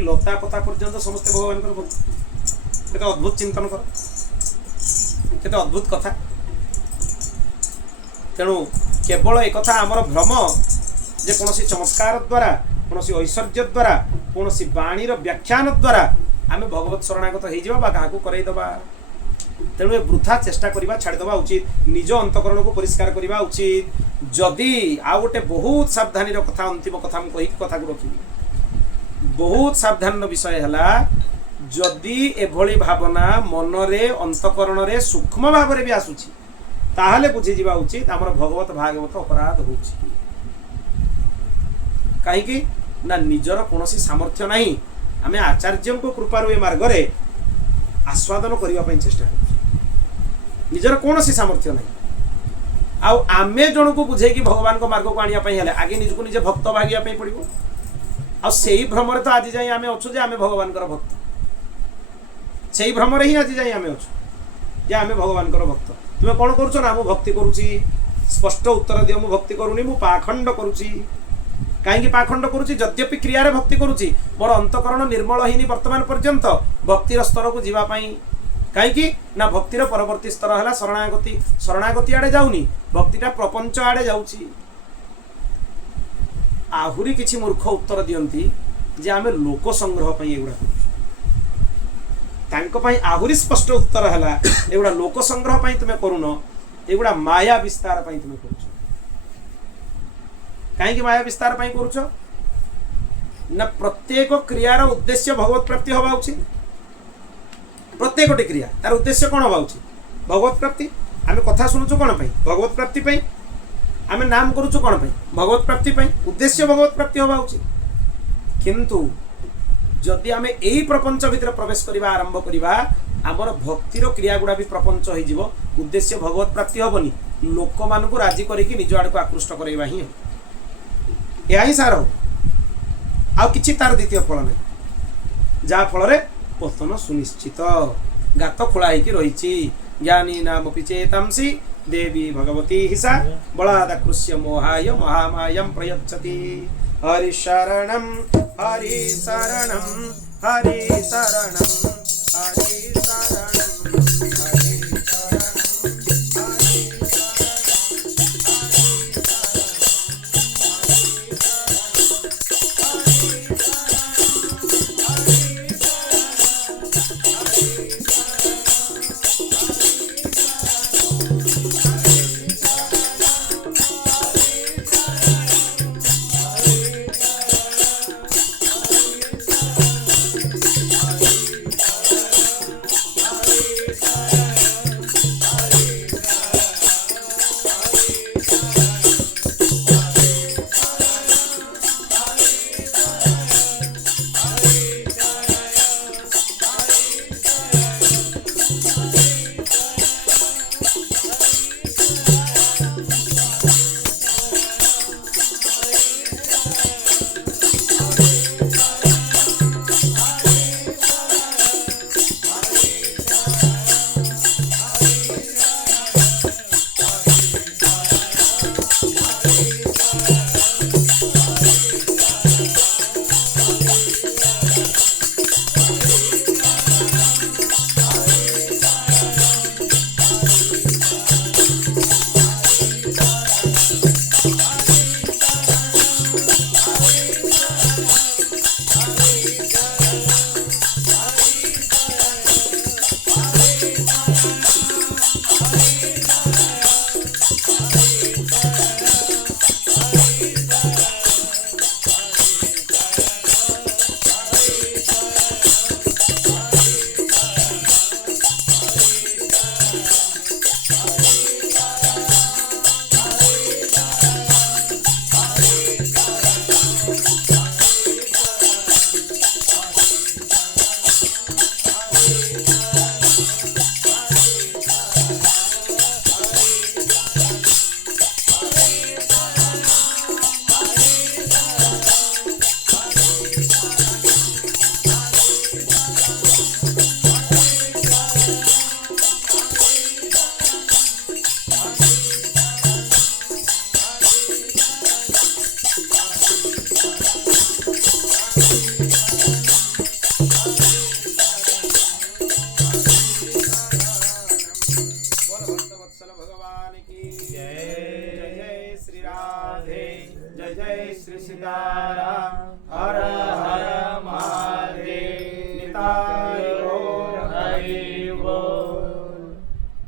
लता पता पर्यंत समस्ते भगवान भक्ति केते अद्भुत चिंतन कर केते अद्भुत कथा तेणु केवल एक कथा आमर भ्रम जे कौन चमत्कार द्वारा कौन ऐश्वर्य द्वारा कौन बाणीर व्याख्यान द्वारा आम भगवत शरणागत हो करईदबा तेणु वृथा चेष्टा करवा छाड़ीदबा उचित निज अंतकरण को परिष्कार करवा उचित जदि आउ गोटे बहुत सावधानी कथा अंतिम कथा मुझे कथा को रखी बहुत सावधान विषय है जदि एभली भावना मनरे अंतकरण रे सूक्ष्म भाव भी आसूची ताहले बुझी जावा उचित आमर भगवत भागवत अपराध होची कहीं ना निजर कौन सामर्थ्य नहीं आम आचार्य को कृपार मार्ग रे आस्वादन करने चेष्टा कर निजर कौन सामर्थ्य नहीं आमे जन को बुझे कि भगवान को मार्ग को आने आगे निजको निजे भक्त भागे पड़ो आ भ्रम तो आज जाए आम अच्छु आम भगवान भक्त से भ्रम ही आज जाए आम अच्छु आम भगवान भक्त तुम्हें कौन करुच ना मुझे भक्ति करुच्ची स्पष्ट उत्तर दियो मुझे भक्ति करूनी मु पाखंड करुच्ची कहीं पाखंड करुच्ची जद्यपि क्रियार भक्ति करुच्ची मोर अंतकरण निर्मल ही वर्तमान पर्यंत भक्तिर स्तर को जीवाई कहीं ना भक्तिर परवर्ती स्तर है शरणागति शरणागति आड़े जाऊनी भक्तिटा प्रपंच आड़े जाऊँगी आहुरी किछि मूर्ख उत्तर दियंती जे आमे लोक संग्रह पई एगुडा तांको पई आहुरी स्पष्ट उत्तर हला एगुडा लोक संग्रह पई तुमे करूनो एगुडा माया विस्तार पई तुमे करूछ काहे कि माया विस्तार पई करूछ ना प्रत्येक क्रियार उद्देश्य भगवत प्राप्ति होबा उचित प्रत्येक क्रिया तार उद्देश्य कौन होबा उचित भगवत प्राप्ति आमे कथा सुनुछु कौन पई भगवत प्राप्ति पई आमे नाम करूछु कौन पई भगवत प्राप्ति पई उद्देश्य भगवत प्राप्ति होबा उचित किंतु जदि आमे एही प्रपंच भितर प्रवेश करिबा आरंभ करिबा आमर भक्तिर क्रिया गुडा भी प्रपंच होई जिवो उद्देश्य भगवत प्राप्ति होबनी लोक मान को राजी करिकि निज आड़ को आकृष्ट करैबा ही या ही सार आ किछि तार द्वितीय फल नै जा फल रे पतन सुनिश्चित गात खोला होगी रही ज्ञानीनामपि चेतंसि देवी भगवती हि सा बलादकृष्य मोहाय महामायं प्रयच्छति। हरिशरणं हरिशरणं हरिशरणं हरिशरणं जय जय श्री सीताराम हर